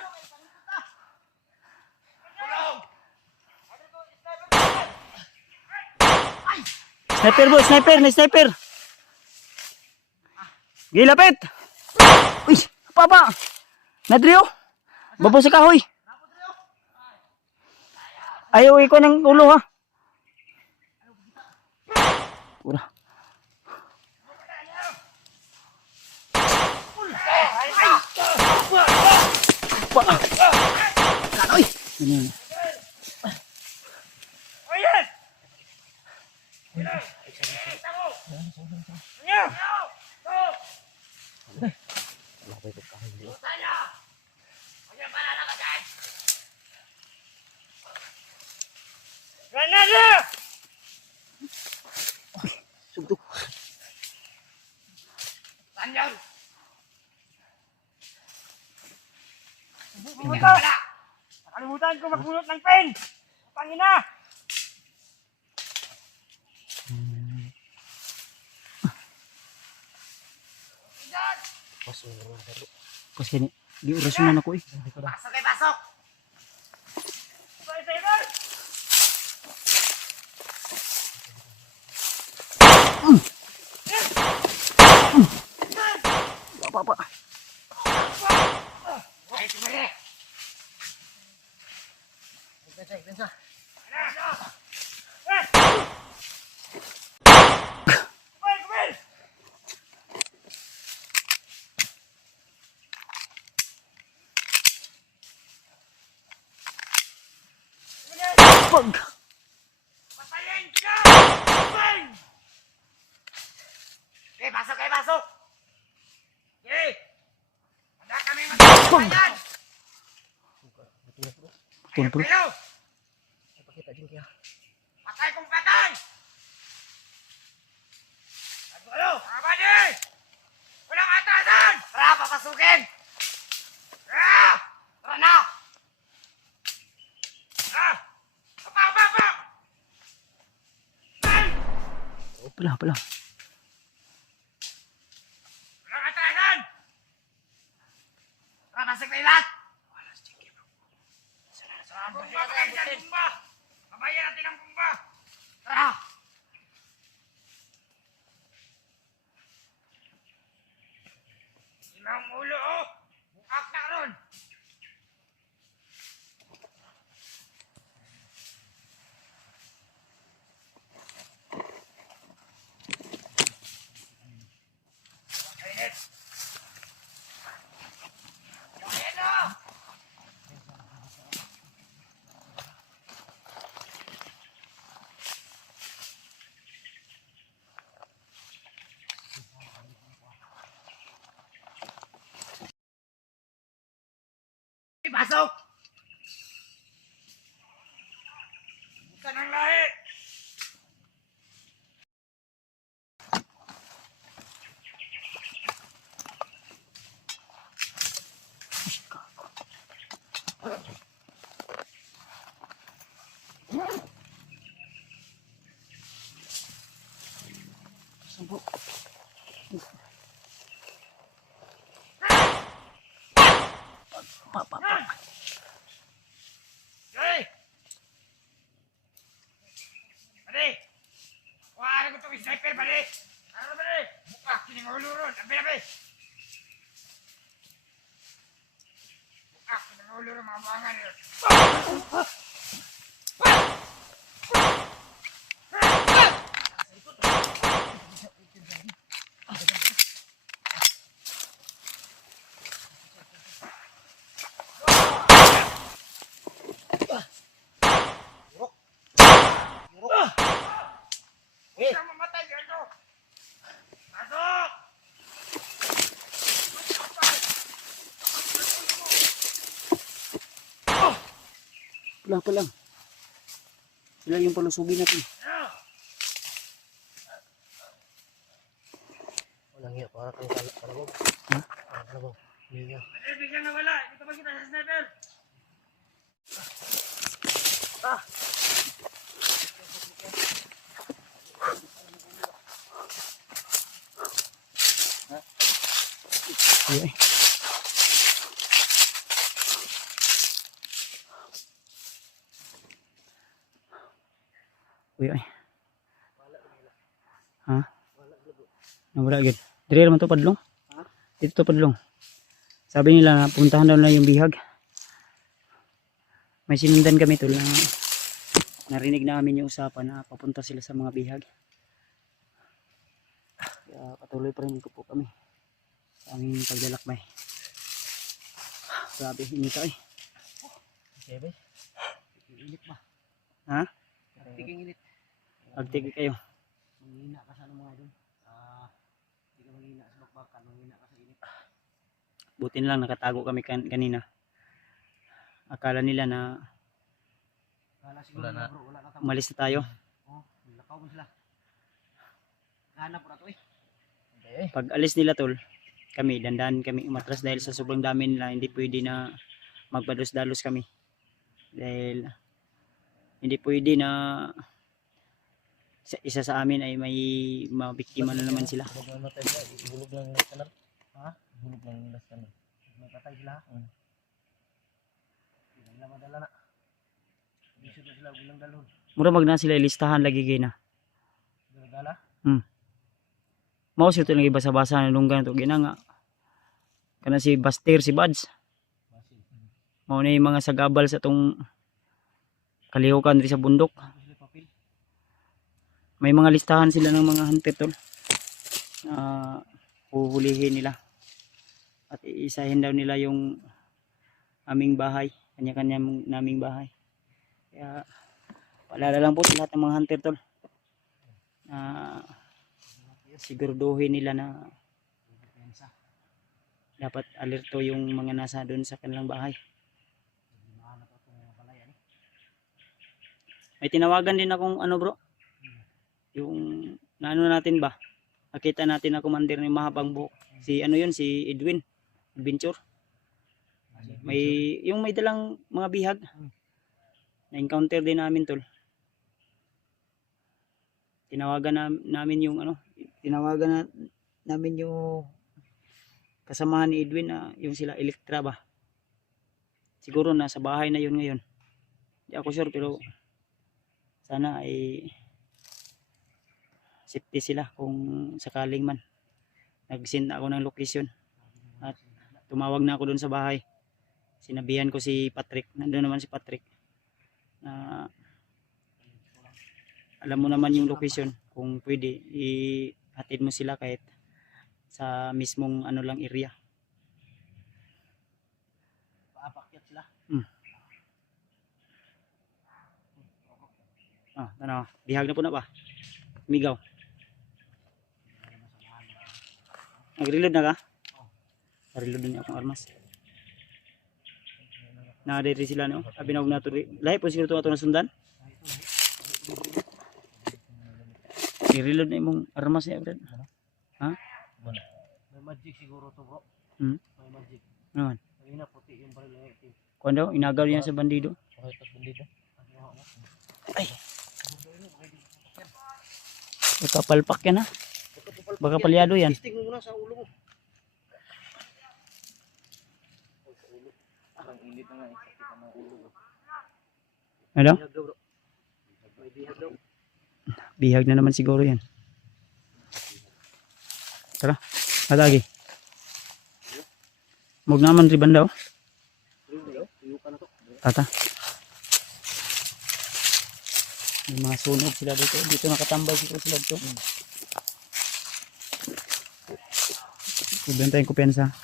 Sniper bro, sniper. Gilapit. Uy, papa. Nadrio. Babo sa kahoy. Ayaw iko ng ulo ha. Ura. Pa. Uy. Ano? Ayan! Granada! Sugtok. Tanyan! Pumunta! Nakalimutan ko magbunot ng pen! Pangina! Pas kini di orasyon na ako eh. Pasok kayo, pasok! Saber! Pa. Ay, kumare! Pensa. Pag! Patayin ka! Bang! Okay, pasok kayo, pasok! Okay! Handa kami magpapatayan! Tuan bro. Kayo! Pakita din kaya. Patay kong patay! Ano? Mga badi! Walang atasan! Tara, papasukin! Tara! Tara na! Tara! Apa! Bang! Pala. Walang atasan! Tara, pasok na ilat! Bumba pa kayo dyan, bumba! Kabayan natin ang bumba! Tara! Imang ulo, oh! Bukak na ron! Kainit! Kainit, oh! Pasok! Bukan ang lahi! Hey! Bali! Kuhaan ko itong sniper, bali! Ano na, bali? Bukak, kining ulo ron. Abi! Bukak, kining ulo ron, mga buwangan ron. Huwag kang mamatay, Gerdo! Pasok! Pala. Sila yung palusugin natin. Ano? Walang hiya para kang kalabog. Ha? Parang kalabog. Hiya. Bali, bigyan na wala. Hindi ka makita sa sniper. Uy. Ha? Nawala yun. Dire naman to padlong. Dito to padlong. Sabi nila na puntahan daw na yung bihag. May sinundan kami tol na narinig namin yung usapan na papunta sila sa mga bihag. Kaya patuloy pa rin po kami sa aming paglalakbay. Grabe, inita eh. Sebe. Init ba? Ha? Tiging init. Pagtigi kayo. Manghina ka sa mga doon. Hindi ka manghina sa bakbakan, manghina ka sa init. Buti na lang nakatago kami kanina. Akala nila na Kala siguro Wala na. bro, wala na tamo. umalis na tayo. Oh, nilakaw mo sila. Hanap po na to eh. Hindi. Pag alis nila tol, kami dandan kami umatras dahil sa sobrang dami nila, hindi pwede na magpados-dalos kami. Dahil hindi pwede na isa sa amin ay may mabiktima na naman sila. Pag mamatay sila, ibulog lang nila kanan. Ha? Ibulog lang nila kanan. May patay sila. Hindi nila madala na. Bisyo na sila, bilang dalon. Mura mag na sila listahan lagi gina. Dala. Mao sila to nang ibasa-basa na lunggan to gina nga. Kana si Baster, si Bads. Basil. Mao na yung mga sagabal sa tong kalihukan diri sa bundok. Sila papel. May mga listahan sila ng mga hunter tol. Huhulihin nila. At iisahin daw nila yung aming bahay. Kanya-kanya naming bahay. Kaya Paalala lang po sa lahat ng mga hunter tol. Na siguraduhin nila na dapat alerto yung mga nasa doon sa kanilang bahay. May tinawagan din akong ano bro. Yung naano natin ba? Nakita natin na commander ni mahabang buhok. Si ano yun, si Edwin Adventure. May yung may dalang mga bihag. Na-encounter din namin tol. Tinawagan namin yung ano, namin yung kasamahan ni Edwin na yung sila Electra ba. Siguro nasa bahay na yun ngayon. Hindi ako sure pero sana ay safety sila kung sakaling man. Nag-send ako ng location at tumawag na ako doon sa bahay. Sinabihan ko si Patrick, nandoon naman si Patrick na alam mo naman yung location, kung pwede ihatid mo sila kahit sa mismong ano lang area. Paapakyat sila. Ano, bihag na po na ba? Migaw. Nag-reload na ka? Nag-reload na akong armas. Na-diri sila no? Abinawag na ito. Lahi po siguro ito na sundan. I-reload na imong armas niya, Brad. Ha? May magic siguro to bro. May magic. Naman. Kanina puti yung baril na itim. Kuan daw, inagaw niya sa bandido. Ay! Baka palpak yan ha. Baka palyado yan. Testing mo muna sa ulo mo. Ang init na nga eh. Sakit ang ulo mo. Ano? Bihag daw bro. May bihag daw. Bihag na naman siguro yan. Tara, atagi. Huwag naman riban daw. Tata. May mga sunog sila dito. Dito nakatambay siguro sila dito. Huwag tayong kupensa.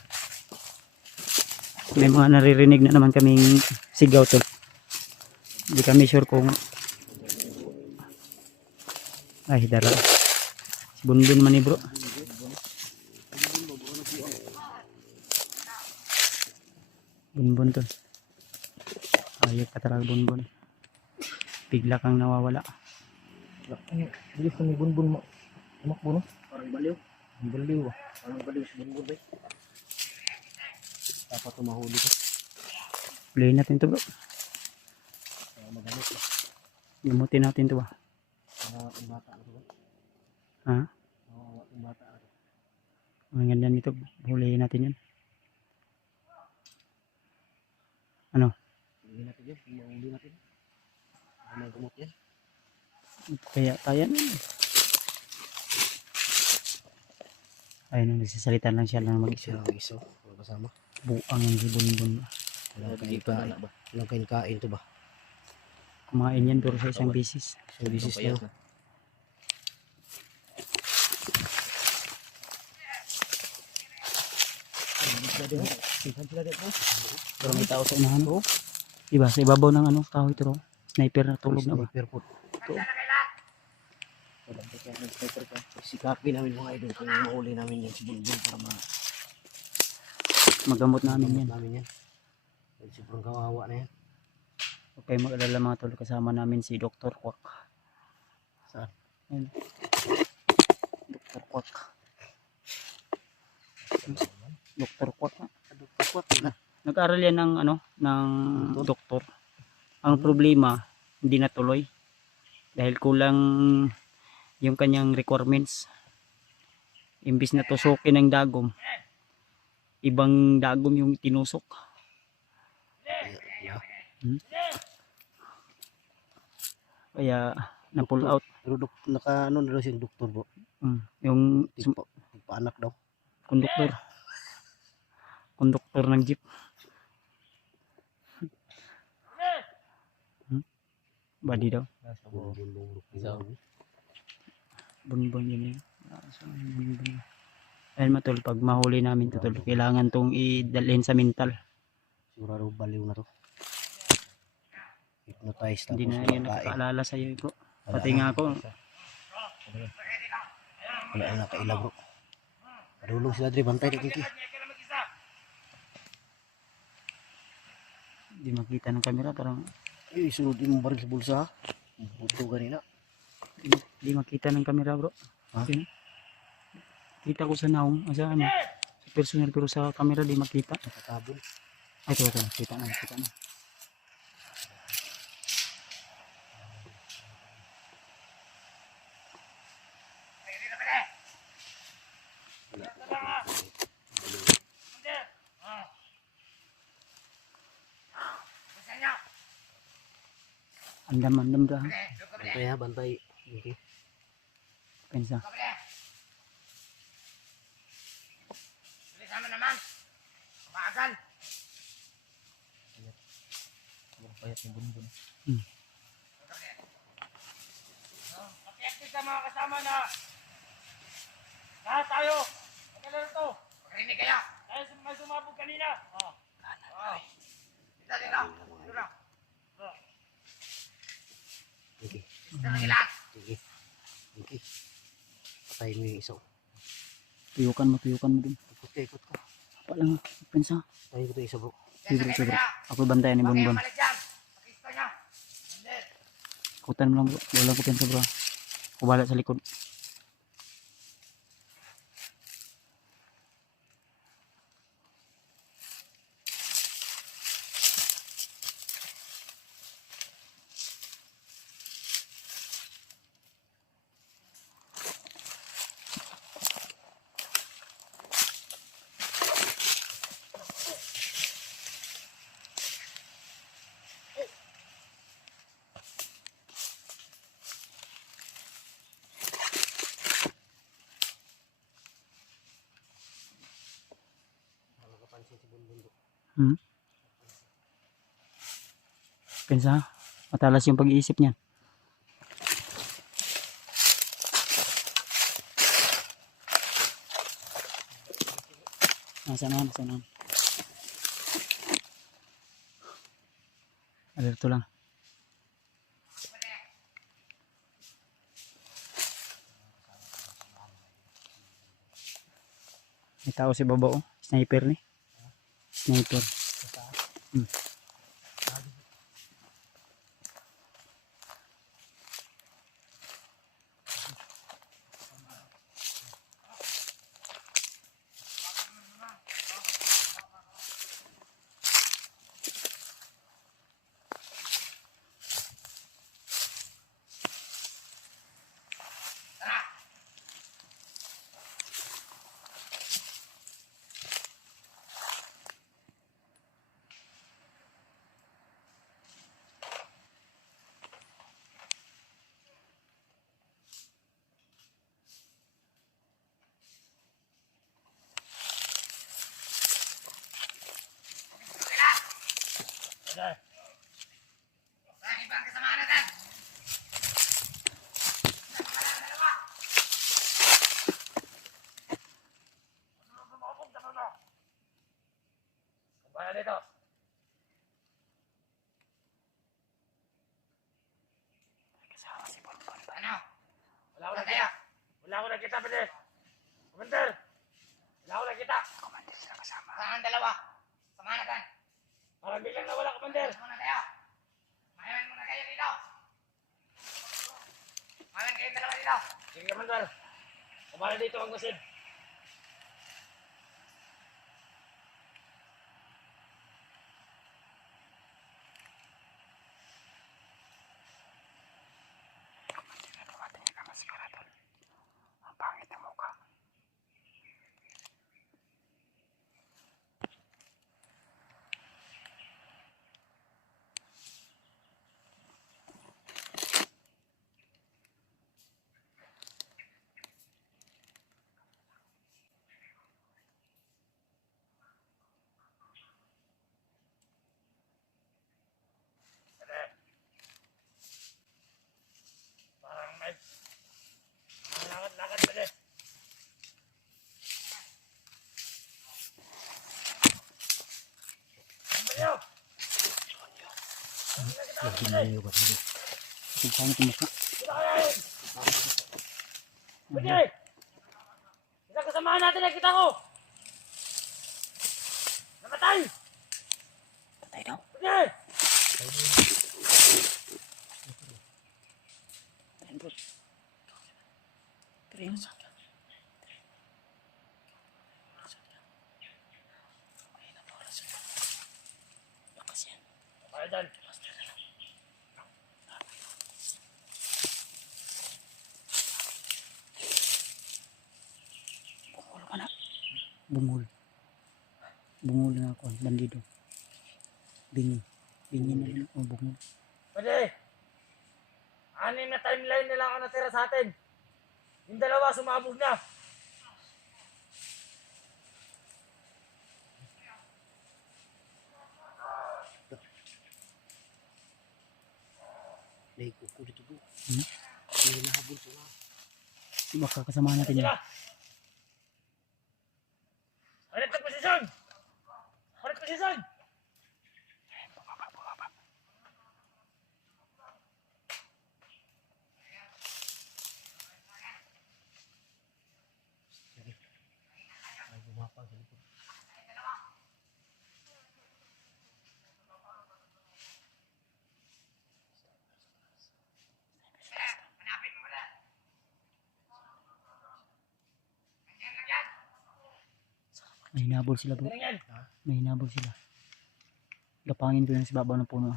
May mga naririnig na naman kaming sigaw to. Hindi kami sure kung ay dara. Si Bunbun man ni bro. Bunbun to. Ayok ka talaga Bunbun. Bigla kang nawawala. Bilis na may bunbun mo. Umakbo no? Parang baliw. Baliw ba? Parang baliw si bunbun ba? Dapat tumahuli ka. Play natin to bro. Magamit ba? Gamutin natin to ba. Yung bata na ba? Ha? Yung bata na. Ang ganda nito. Hulihin natin yan. Ano? Huli natin yan. Huli natin. May gumot yan. Kaya tayo na. Ayun, nagsasalita lang siya lang mag-isa. Siya ang iso. Wala kasama. Buang yung si Bunbun. Walang kain-kain ba? Walang kain-kain to ba? Kumain yan pero sa isang bisis. So this is na. Pero may tao sa unahan. Diba? Sa ibabaw ng ano, kahoy ito. Sniper na tulog na ba? Sniper po. Ito. Sikapin namin mga idol kung mauli namin yan si Bulbul para Magamot namin yan. namin yan. Sobrang kawawa na yan. Huwag kayo mag-alala mga tol. Kasama namin si Dr. Kwak. Saan? Ayun. Dr. Kwak. Dr. Kwak. Dr. Kwak na. Nag-aral yan ng ano, ng doktor. Ang problema, hindi natuloy. Dahil kulang yung kanyang requirements. Imbis na tusukin ng dagom, ibang dagom yung tinusok. Kaya na-pull out. Pero naka ano na daw siyang doktor bro. Yung Paanak daw. konduktor ng jeep. Body daw. Bunbun yun eh. Bunbun. Ayun matol, pag mahuli namin to tol, kailangan tong idalhin sa mental. Sigurado baliw na to. Hypnotize Hindi tapos na wala yun kain. nakakaalala sa'yo bro. Wala Pati na. nga ako, Wala na nakaila bro. Padulong sila dre, bantay na kinki. hindi makita ng camera. Parang Eh, sunod yung baril sa bulsa ha. Buto ganina. hindi makita ng camera bro. Ha? Okay. Kita ko sa naong, sa ano, sa personal, pero sa camera di makita. Nakatabon. Ay, ito, kita na, kita na. Andam dah. Bantay ha, bantay. Okay. Pensa. Bilisan mo naman. Maagal. Payat yung bunbun. Pakiakit sa mga kasama na lahat tayo. Magkalaro to. Pagrinig kaya. Tayo may sumabog kanina. Dito, dito. Dito lang. Okay. Dito lang ilan. Okay. Okay. Patay mo yung isa. Tuyukan mo din. Ikot ka, ikot ka. Apa lang, pensa. Patay ko ito isa bro. Sige. Ako bantayan ni Bonbon. Balik dyan. Pakista niya. Hindi. Ikutan mo lang bro. Wala ko pensa bro. Ako bala sa likod. Pensa, matalas yung pag-iisip niya. Nasaan? Alerto lang. May tao si baba oh. Sniper ni. Sniper. Ang ibang kasama natin. Dalawa. Sumabog sa mundo. Kaya dito. Kasama si Bonbon. Ano? Wala ko nakita. Wala ko nakita, pwede. Commander. Wala ko nakita. Commander sila kasama. Saan ang dalawa? Sama natin. Parang biglang nawala, Commander. Muna tayo. Mahiwan muna kayo dito. Mahiwan kayo dalawa dito. Sige, Commander. Kumala dito ang masid. Ang pangit na mukha. Lagi na yung ba? Saan ko mukha? Pwede! Isang kasamahan natin nakita ko! Namatay! Patay daw. Pwede! Ayan bro. Pero yun. Lakas yan. Kaya dyan. Bungol ka na. Bungol. Bungol na ako. Bandido. Bingi. Bingi na rin. O bungol. Pwede! Anim na timeline na lang ang natira sa atin. Yung dalawa sumabog na. Dahil kuko dito bro. Hmm? Hindi nahabol sila. Baka kasama natin Sila! yan. Hanap ng posisyon! Hanap posisyon! Ay bumapa sa likod. May hinabol sila bro. Ano yan? May hinabol sila. Gapangin ko lang sa babaw ng puno.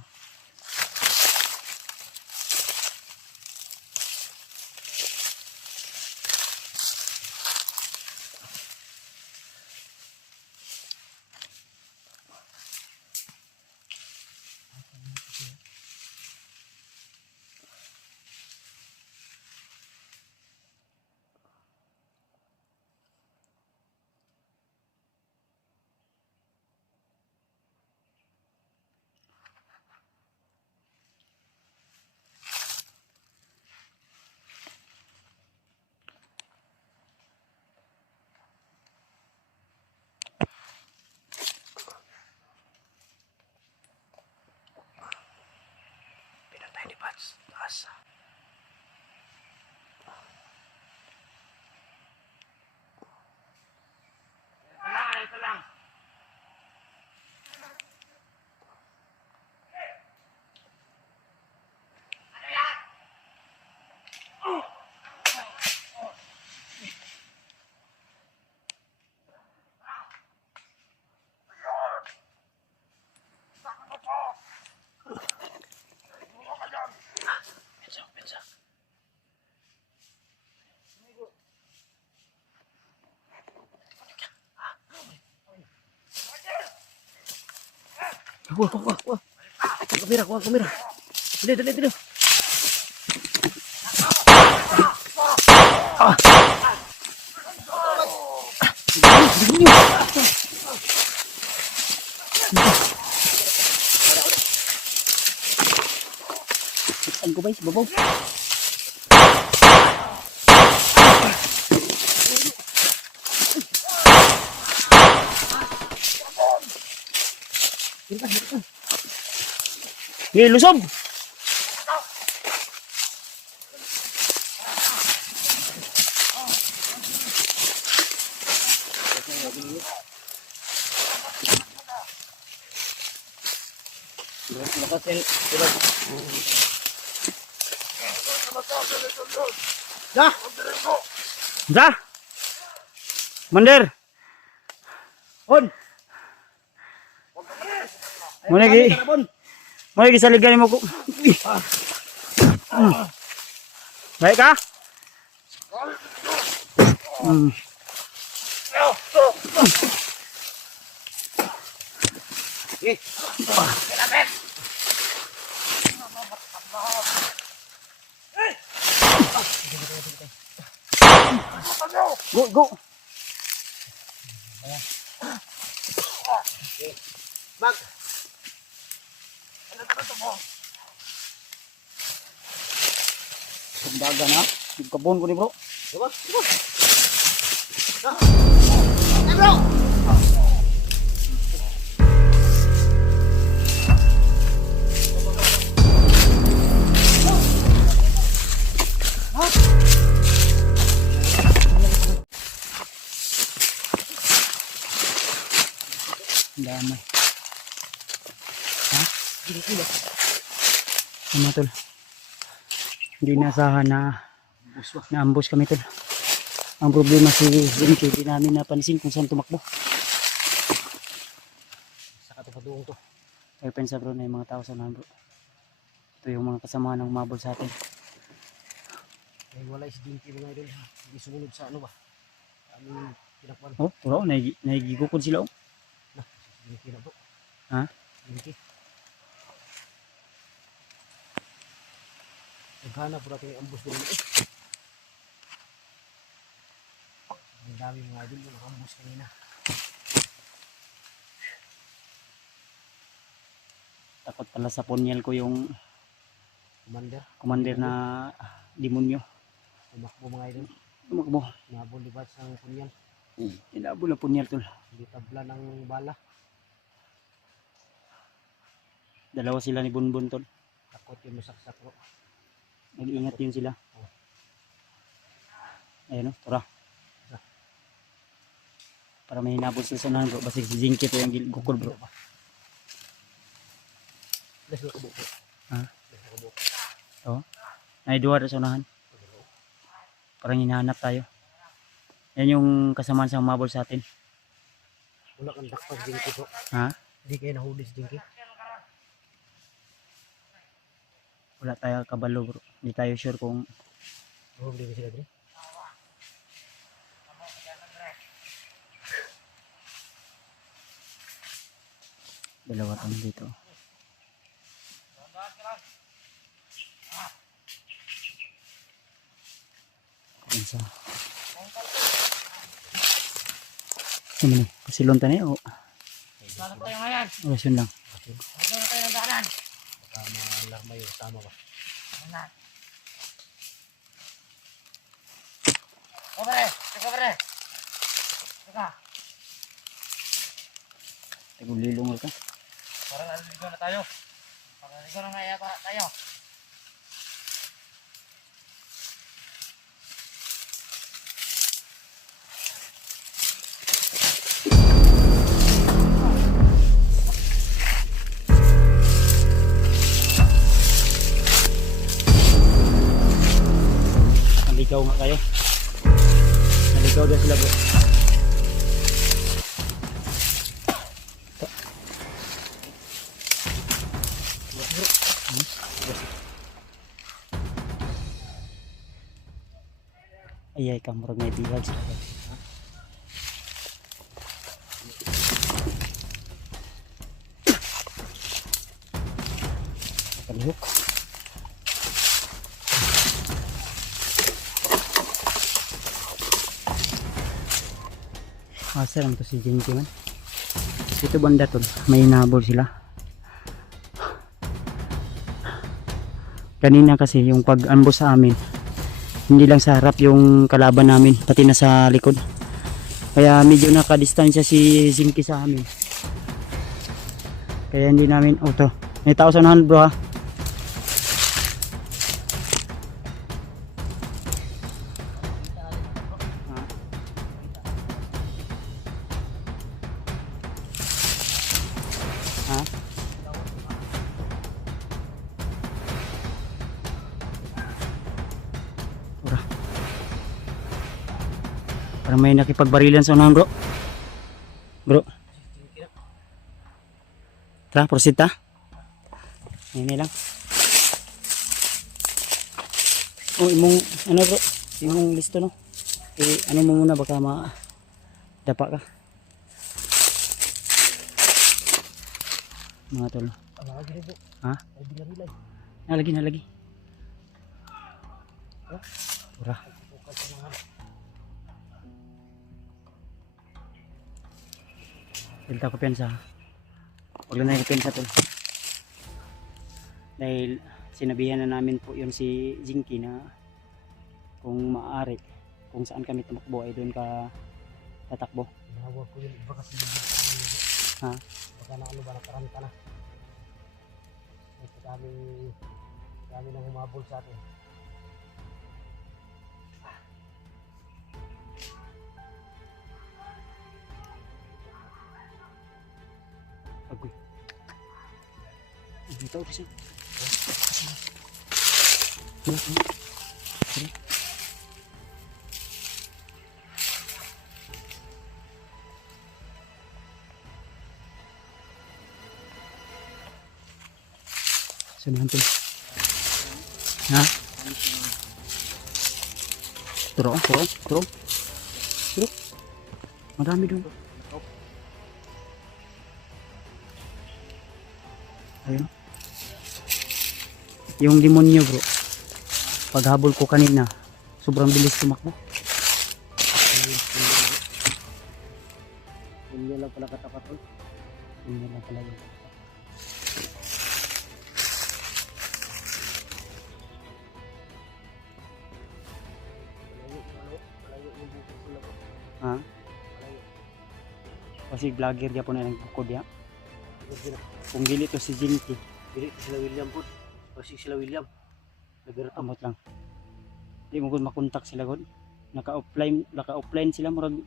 Pinatay ni Pats. Taas. Ito lang. Pensa, pensa. Kuha. Kamera. Dali. Saan ko ba yung babaw? Hey, lusob! Lakasin. Sila. Da! Mander! On. Muna gi. Muna gi saligan mo ko. Baik ka? Go. Mag. Daga na. Kabon ko ni bro. Diba? Damay. Ha? Ginki ba? Ano tol? Hindi nasahan na Buswa. naambos kami tol. Ang problema si Zinky, hindi namin napansin kung saan tumakbo. Sa katupaduong to. Kaya pensa bro na yung mga tao sa unahan bro. Ito yung mga kasama ng umabol sa atin. Ay wala si Ginki mga idol. Hindi sumunod sa ano ba? Aming pinakwan. Oh, bro, naigigukod sila oh. Ginki na bro. Ha? Ginki. Naghanap po natin yung ambos din. Ang dami mga idol yung ambos kanina. Takot pala sa punyal ko yung Commander. commander na demonyo. Tumakbo mga idol. Tumakbo. Nabol libat sa punyan. Inabol na punyal tol. Hindi tabla ng bala. Dalawa sila ni Bunbun tol. Takot yung masaksak bro. Nag-iingat yun sila. Ayun o, tara. Para may hinabol sila sa unahan bro. Basig si Zinky ito yung gukol bro. Let's look bro. Ha? Oo. Naiduwa sa unahan. Parang hinahanap tayo. Yan yung kasamaan sa umabol sa atin. Wala kang dakpag Ginki bro. Ha? Hindi kayo nahuli si Ginki. Wala tayo kabalo bro. Hindi tayo sure kung Nahuli ba sila bro? dalawa tang dito. Pensa. Ano ni? Pasilon tani o Bakit tayo ngayon? orasyon lang. Bakit na tayo ng daanan? Baka malarma yung tama ba? Ano na? Kobre! Kobre! Teka, Tagulilong ka. parang naliligo na tayo. Parang naliligo na nga yata tayo. Naligaw nga kayo. Naligaw daw sila bro. Ayay ka, murag may bihag sila. Kalihok. Asa lang to si Ginky man. Dito banda tol, may hinabol sila. Kanina kasi yung pag-ambos sa amin, hindi lang sa harap yung kalaban namin, pati na sa likod. Kaya medyo nakadistansya si Zinky sa amin. Kaya hindi namin, oh to, may tao sa unahan bro ha. Ha? Ura. Parang may nakipagbarilan sa unahan bro. Bro. Tara, proceed ta. Ini lang. Oh, imong ano bro? Imong listo no. Ano mo muna baka dapa ka. Mga tol. Lagi rin bro. Ha? Ay binarilan. Nalagi. Ura. Delta ko pensa. Huwag lang tayo pensa tol. Dahil sinabihan na namin po yun si Zinky na kung maaari, kung saan kami tumakbo ay doon ka tatakbo. Tinawag ko yun. Iba kasi bigyan. Ha? Baka na ano ba nakaranta na. Ito kami nang humabol sa atin. Ito kasi. Samahan tol. Ha? Turo. Marami doon. Ayun. Yung demonyo bro. Paghabol ko kanina, sobrang bilis tumakbo. Hindi lang pala katapat tol. Yun na pala yun. Malayo yung bukod ko lang. Ha? Malayo. Kasi vlogger dia po na nagbukod ya. Hindi na. Kung dili to si Jinty, Dili sila William po. Kasi sila William. Nagaratam. amot lang. Di mo gud makontak sila gud. Naka-offline sila murag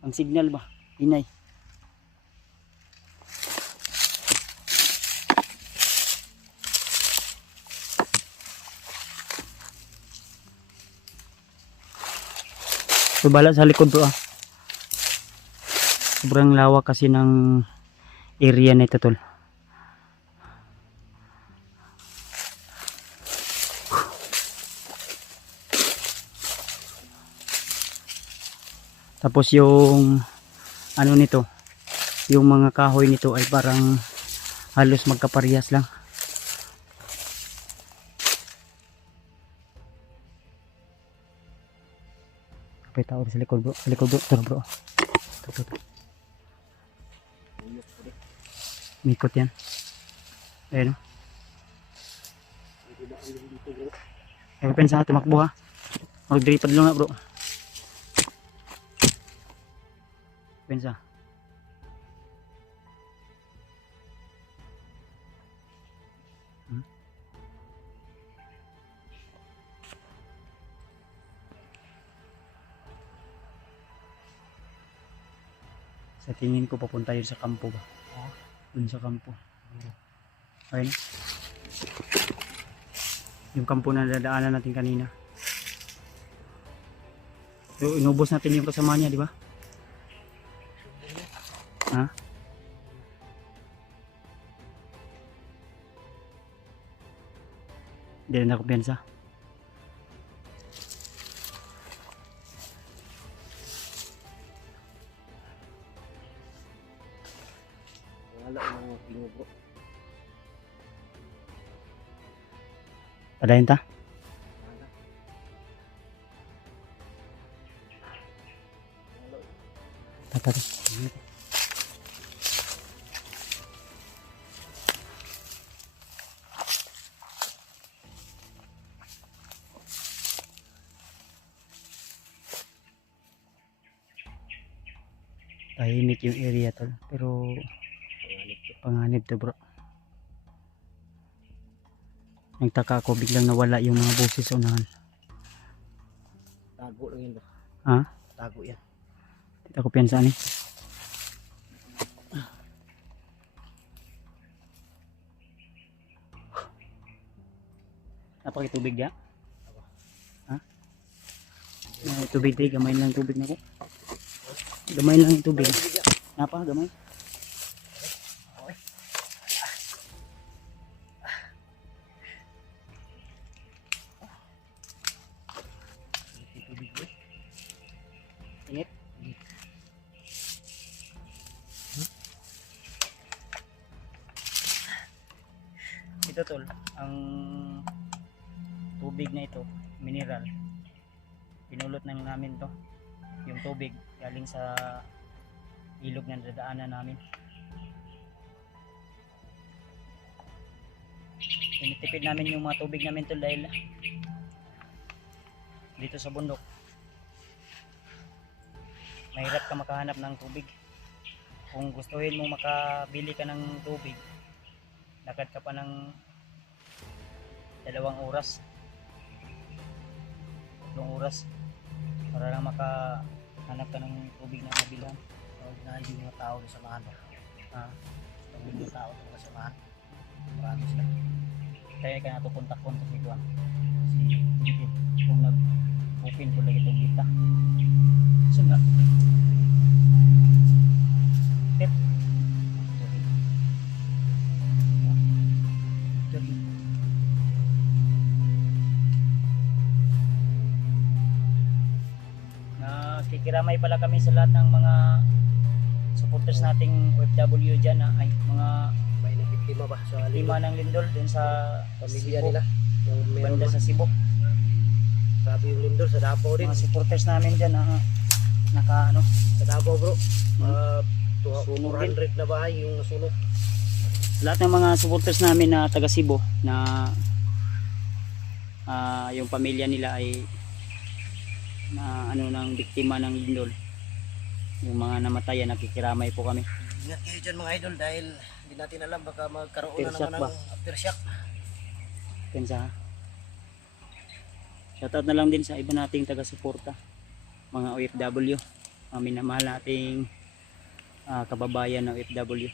ang signal ba? Hinay. So bala sa likod bro ah. Sobrang lawak kasi ng area na ito tol. Tapos yung ano nito, yung mga kahoy nito ay parang halos magkaparehas lang. Kapay tao sa likod bro, Tara bro. Ito. Mikot yan. Ayun. Ay pensa tumakbo ha. Mag-dripad lang na bro. Pensa. Sa tingin ko papunta yun sa kampo ba? Dun sa kampo. Ayun. Yung kampo na dadaanan natin kanina. So, inubos natin yung kasama niya, di ba? Ha? Hindi rin ako piyansa. Wala yung mga pingo bro. Padayin ta? Tata. Tahimik yung area tol, pero panganib to bro. Nagtaka ako biglang nawala yung mga boses sa unahan. Tago lang yun bro. Ha? Tago yan. Tita ko piyansa ni. Napakitubig ya? Ha? Tubig tayo, gamay lang tubig na ko. Gamay lang yung tubig. Napa, gamay. Init. Ito tol, ang tubig na ito, mineral. Pinulot na namin to. Yung tubig galing sa ilog na dadaanan namin. Tinitipid namin yung mga tubig namin tol dahil dito sa bundok mahirap ka makahanap ng tubig. Kung gustuhin mo makabili ka ng tubig, lakad ka pa ng 2 oras 3 oras para lang makahanap ka ng tubig na mabilhan. Tawag na yung mga tao na samahan bro. Ah, Tawag yung tao na samahan. Marami sila. Kaya ka na to kontak-kontak si Kuan. Si Bitin. Kung nag-open ko lagi itong kita. Saan nga? Pet. Nakikiramay pala kami sa lahat ng mga supporters nating OFW dyan na ay mga May nabiktima ba sa lima ng lindol dun sa pamilya Cebu, nila? Yung meron banda sa Cebu. grabe yung lindol sa Davao din. Mga supporters namin dyan na naka ano, Sa Davao bro. Sunog din. 400 na bahay yung nasunog. Lahat ng mga supporters namin na taga Cebu na yung pamilya nila ay na ano ng biktima ng lindol, yung mga namatayan, nakikiramay po kami. Ingat kayo dyan mga idol dahil hindi natin alam baka magkaroon na Aftershock naman ba? ng aftershock. Pensa. Shoutout na lang din sa iba nating taga-suporta, mga OFW, mga minamahal nating kababayan ng OFW.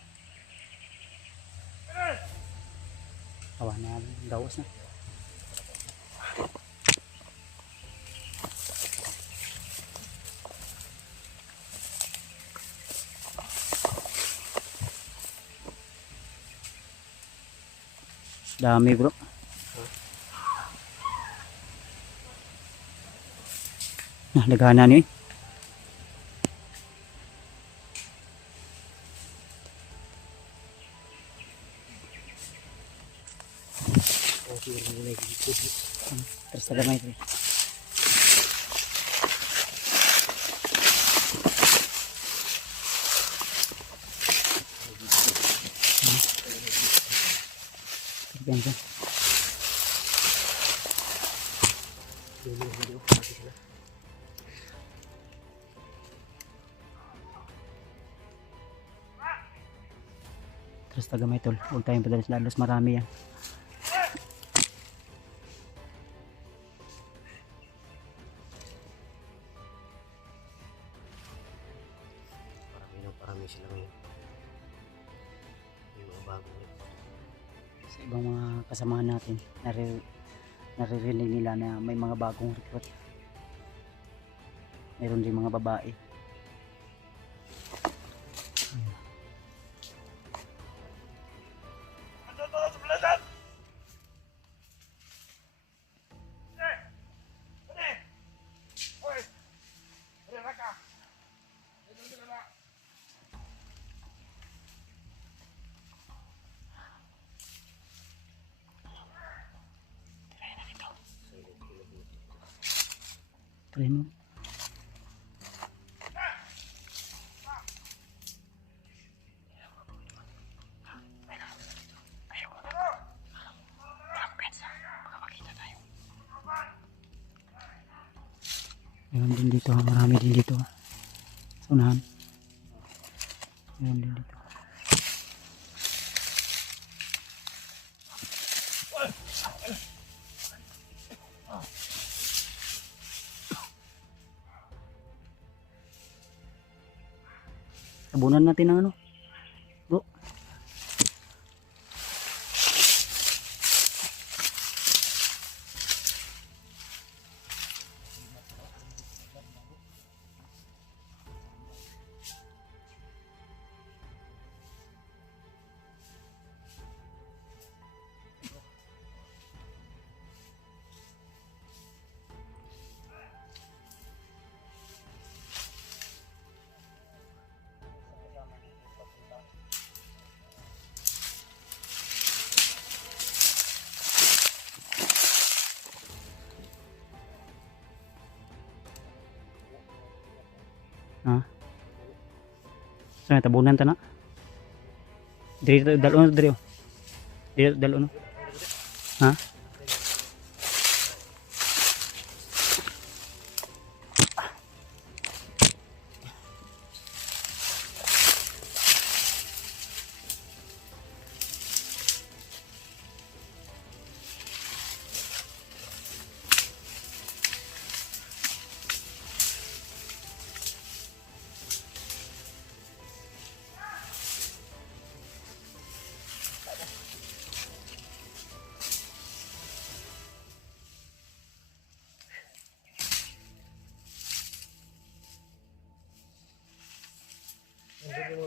Awa na, gawas na. Dami bro. Nah, lagana ni. Okay, may gigit. Terus tagamay ito. Ganda. Terus tagamay tol. Huwag tayong padalas-dalas, marami yan. Parami sila ngayon. Yung mga bagong Sa ibang mga kasamahan natin, naririnig nila na may mga bagong recruit. Mayroon din mga babae. Ito sa balasan! Hoy! Rera ka! Dito na. Try mo. Meron din dito, marami din dito. Sa unahan. Meron din dito. Tabunan natin ang ano. Bro. Ha? Saan tabunan ta na? Dito dalo na dito. Dito dalo na. Ha?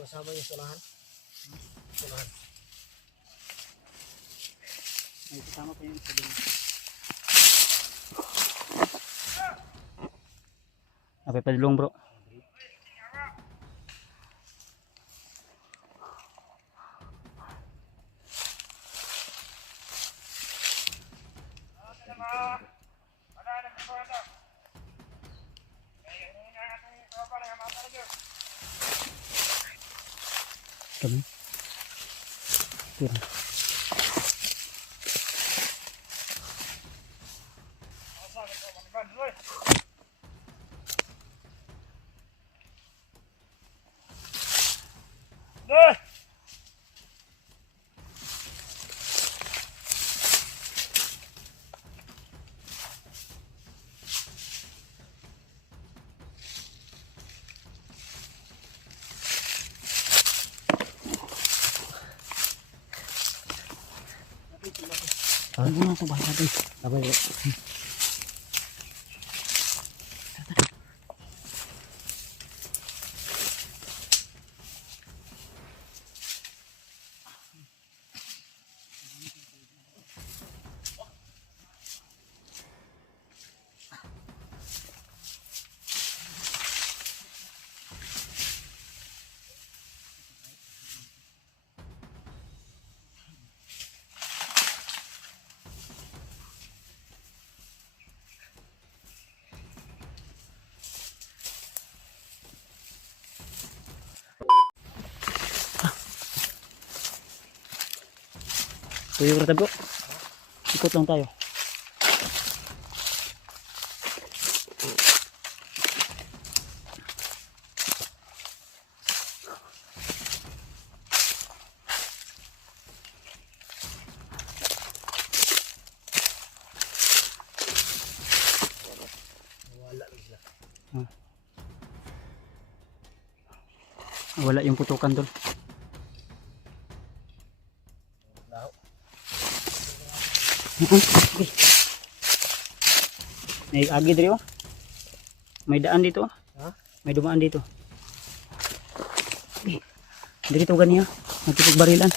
kasama yung sunahan. Sunahan. May kasama pa yung sabi. Okay, padulong bro. Kami. Tira. Ano na ito ba natin? Sabay bro. Tuyo rata bro. Ikot lang tayo. Wala yung putukan doon. Okay. May agi diri oh. May daan dito oh. Ha? May dumaan dito. Okay. Dito ganiya, magkipagbarilan.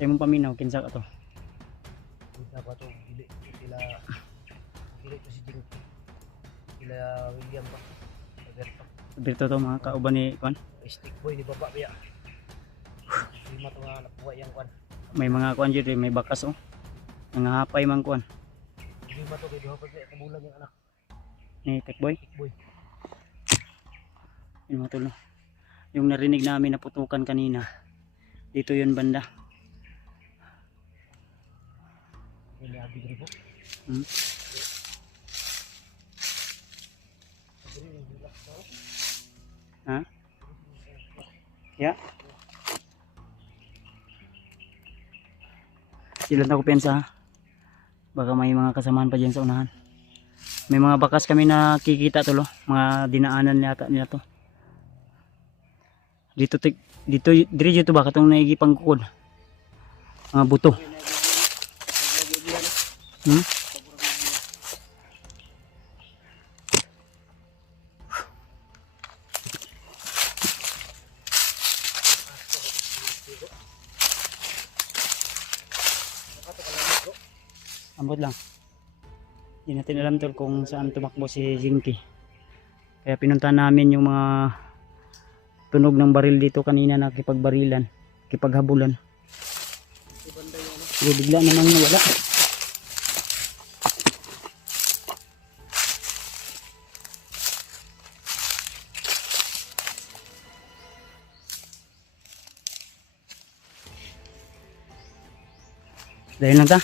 Tayo mong paminaw, kinsa ka to? Kita pa to, dili sila to si Jing. Sila William pa. Alberto. Dito to mga kauban ni Kwan. Stick boy di baba biya. Lima to nga nakuha yang kwan. May mga Kwan dito, may bakas oh. Nangahapay man Kwan. Lima to kay duha pa biya kabulan yung anak. Ni Tekboy. Stick boy. Yung mga tulo. Yung narinig namin na putukan kanina. Dito yun banda. Ini abi diri po. Hmm. Ha? Ya. Silang na ko pensa. Baka may mga kasamaan pa dyan sa unahan. May mga bakas kami nakikita tulo. Mga dinaanan yata nila to. Dito dito ba katong naigipang kukod. Mga buto. Hmm? Ambot lang. Hindi natin alam tol kung saan tumakbo si Jinky. Kaya pinunta namin yung mga tunog ng baril dito kanina na kipagbarilan, kipaghabulan. Pero bigla namang nawala. Dahil lang ta.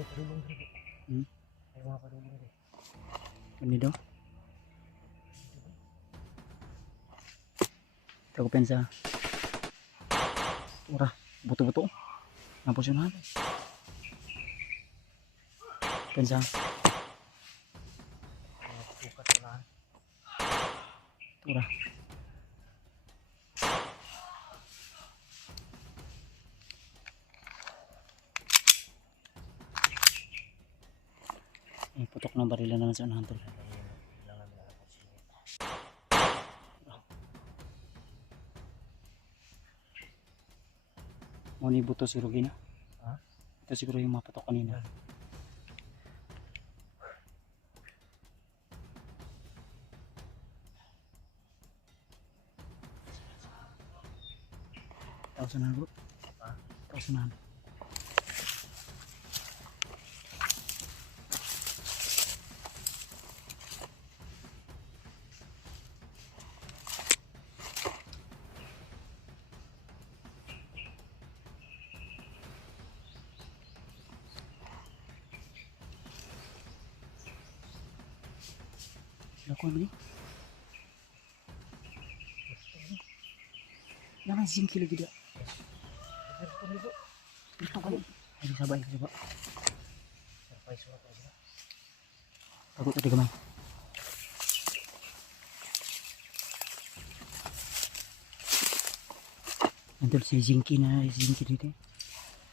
May padulong dito. Hmm? May mga padulong dito. Unido. Ito ko pensa. Ura, buto-buto. Napusunan. Pensa. Mga tukat sa lahan. Ura. Putok ng barila naman sa unahan tol. Kailangan na ako siya. Muni buto si Rugi na. Ha? Ito siguro yung mapatok kanina. Tausanan bro. Ha? Tausanan. Ako ni. Jangan singki lagi dia. Itu kan. Ayo sabar, coba. Surprise mo ako sila. Takut tadi kemana? Nanti si Zinky dito.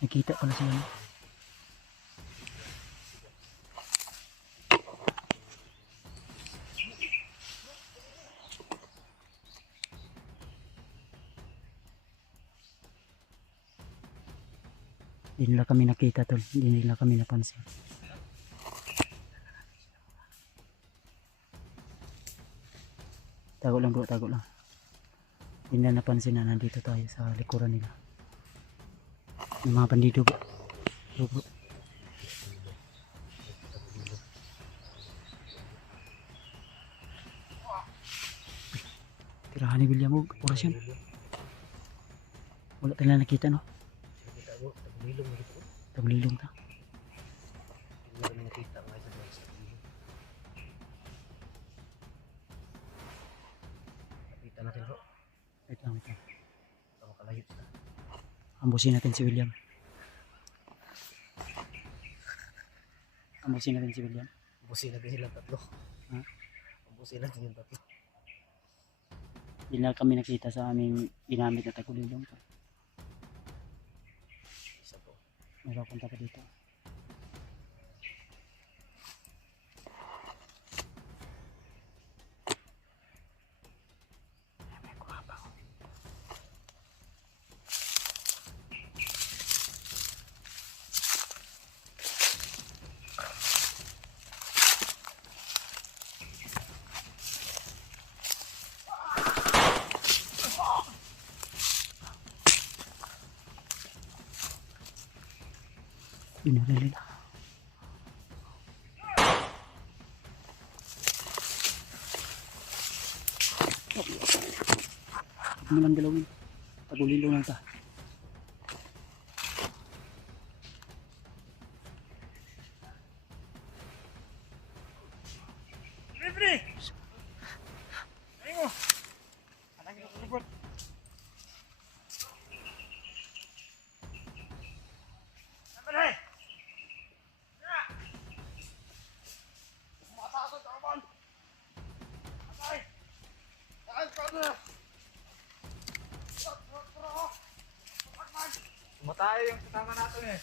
Nakita pala sila. Hindi nila kami nakita tol, hindi nila kami napansin. Tago lang bro, tago lang. Hindi nila napansin na nandito tayo sa likuran nila. Yung mga bandido bro. Bro. Tirahan ni William mo, oras yun. Wala tayo nakita no? Nakita mo, tagulilong na dito. Taglilong ta. Hindi mo rin nakita mga ito sa tagulilong. Nakita natin bro. Wait lang, wait lang. Baka makalayo sila. Ambusin natin si William. Ambusin natin si William. Ubusin natin silang tatlo. Ha? Ubusin natin yung tatlo. Hindi na kami nakita sa aming ginamit na tagulilong. Isa po. May papunta pa dito. Pinalala. Huwag mo lang galawin. Tagulilong lang ta. Libre! Ayo! Anak kita tersebut. Apa nih? Ya! Mata aku kawan. Apa? Jangan kau Matayo yung kasama natin eh.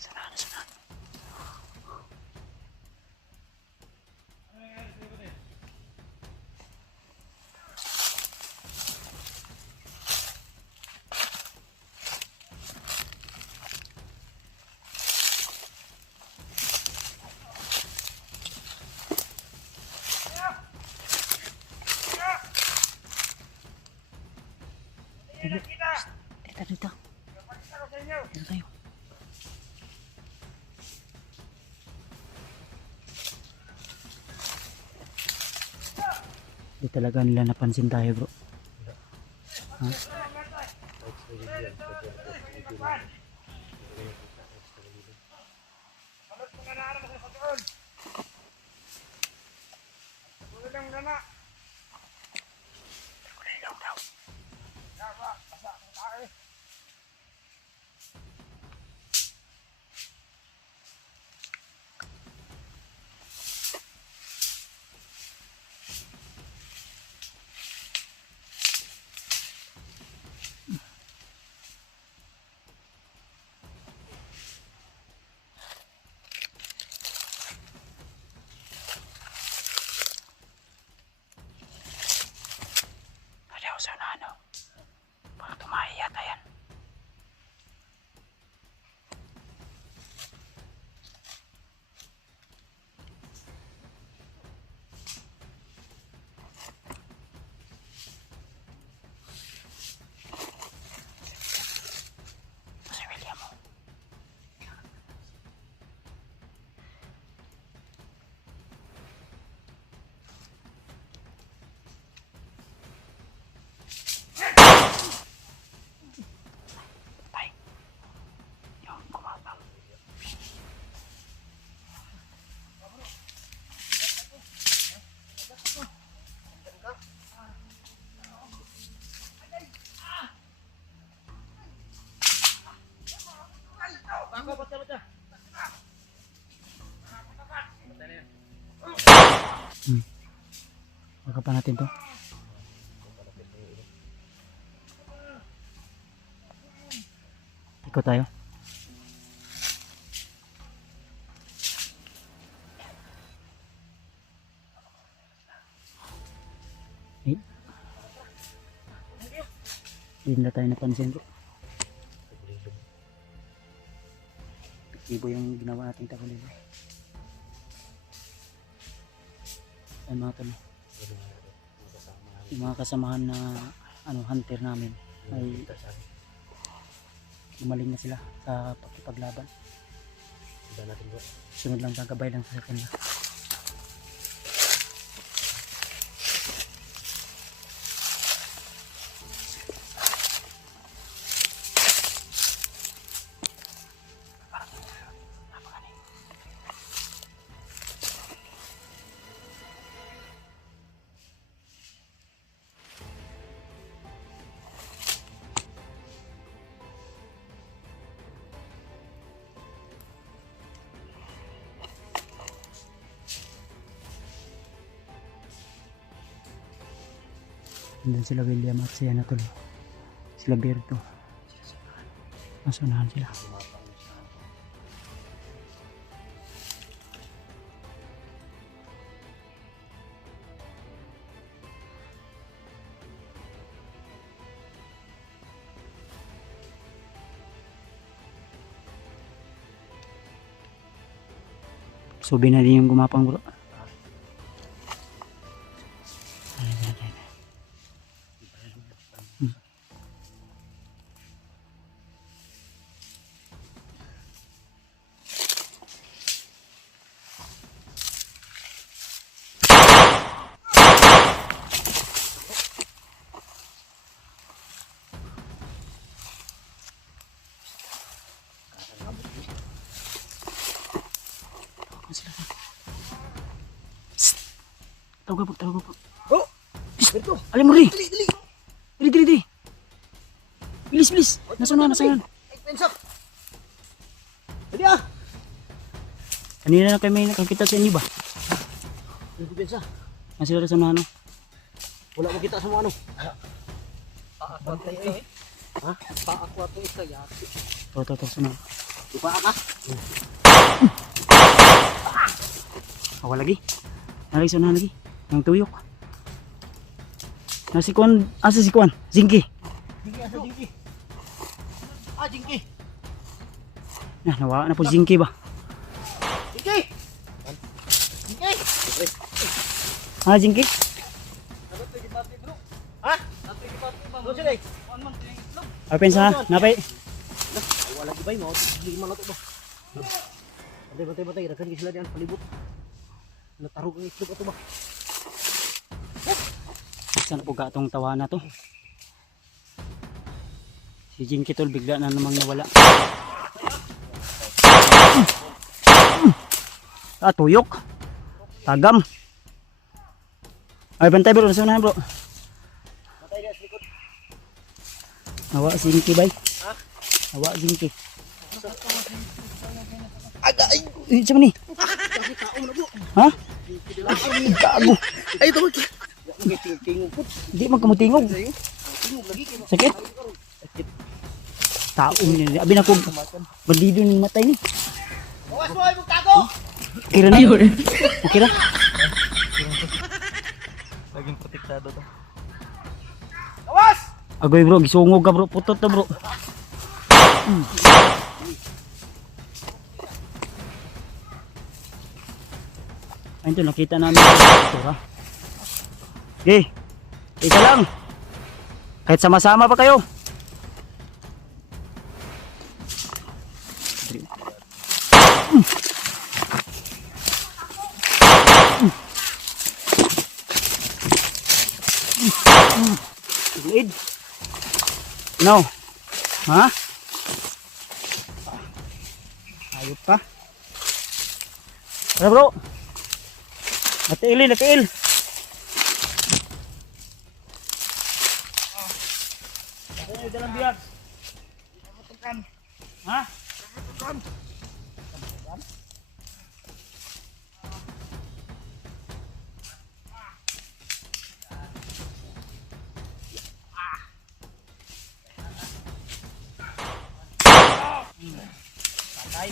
Sana. Dito. Dito tayo. Di talaga nila napansin tayo bro. Ha? Balot mo na naman sa pagkaon. Kulang na na. Kulang daw. Dawa, basa ang tayo. Ayaw sa nano. Parang tumahi yata yan. Ito si William mo. Yung kumabang. Baka pa natin to. Ikot tayo. Eh. Hindi na tayo napansin bro. Ibo yung ginawa nating takulilo. Ay mga talo. Yung mga kasamahan na hunter namin ay umaling na sila sa pagkipaglaban. Sunod lang gagabay lang sa kanila. Nandun sila William at si Anatol. Sila Berto. Nasunahan sila. Subi na din yung gumapang bro. Tawag po. Oh! Berto! Alim mo rin. Dali! Dili. Bilis. Nasunahan. Ay, pensak! Dali ah! Kanina na kayo may nakakita sa inyo ba? Hindi pensa. Ang sila nasunahan no? Wala mo kita sa mga ano. Bantay eh. Ha? Pa-aqua to isa yati. Ito, sunahan. Ipa ka? Awa lagi. Sunahan lagi. Ang tuyok. Asa si Kwan? Zingki. Jingki asa Jingki? Ah, Jingki! Nawala na po Zingki ba? Jingki! Jingki! Zingki? Ha? Doon sila eh. Ay, pensa ha? Napay. Wala gibay mo. Lima na to ba? Batay. Rakan sila diyan palibot. Natarog ang itlog ato ba? Saan po gatong tawa na to? Si Jinky tol bigla na namang nawala. Tuyok. Tagam. Ay, bantay bro. Nasa unahan bro. Matay na sa likod. Hawa si Jinky bay. Hawa Jinky. Aga ay. Siya ni? Kasi taong na po. Ha? Gago. Ay ito. Tingting po. Hindi magkamutingog. Tingog lagi kayo. Sakit? Taong niya. Abi na ko. Bandido ni matay ni. Bawas mo ay magtago. Okay na. Okay na. Laging protektado to. Bawas. Agoy bro, gisungog ka bro. Putot na bro. Ayun to, nakita namin. Tura. Okay. Ika lang. Kahit sama-sama pa kayo. Lead. No. Ha? Ayop pa. Tara bro. Natiil, natiil. Ano yung dalang biyag? Ha? Patay.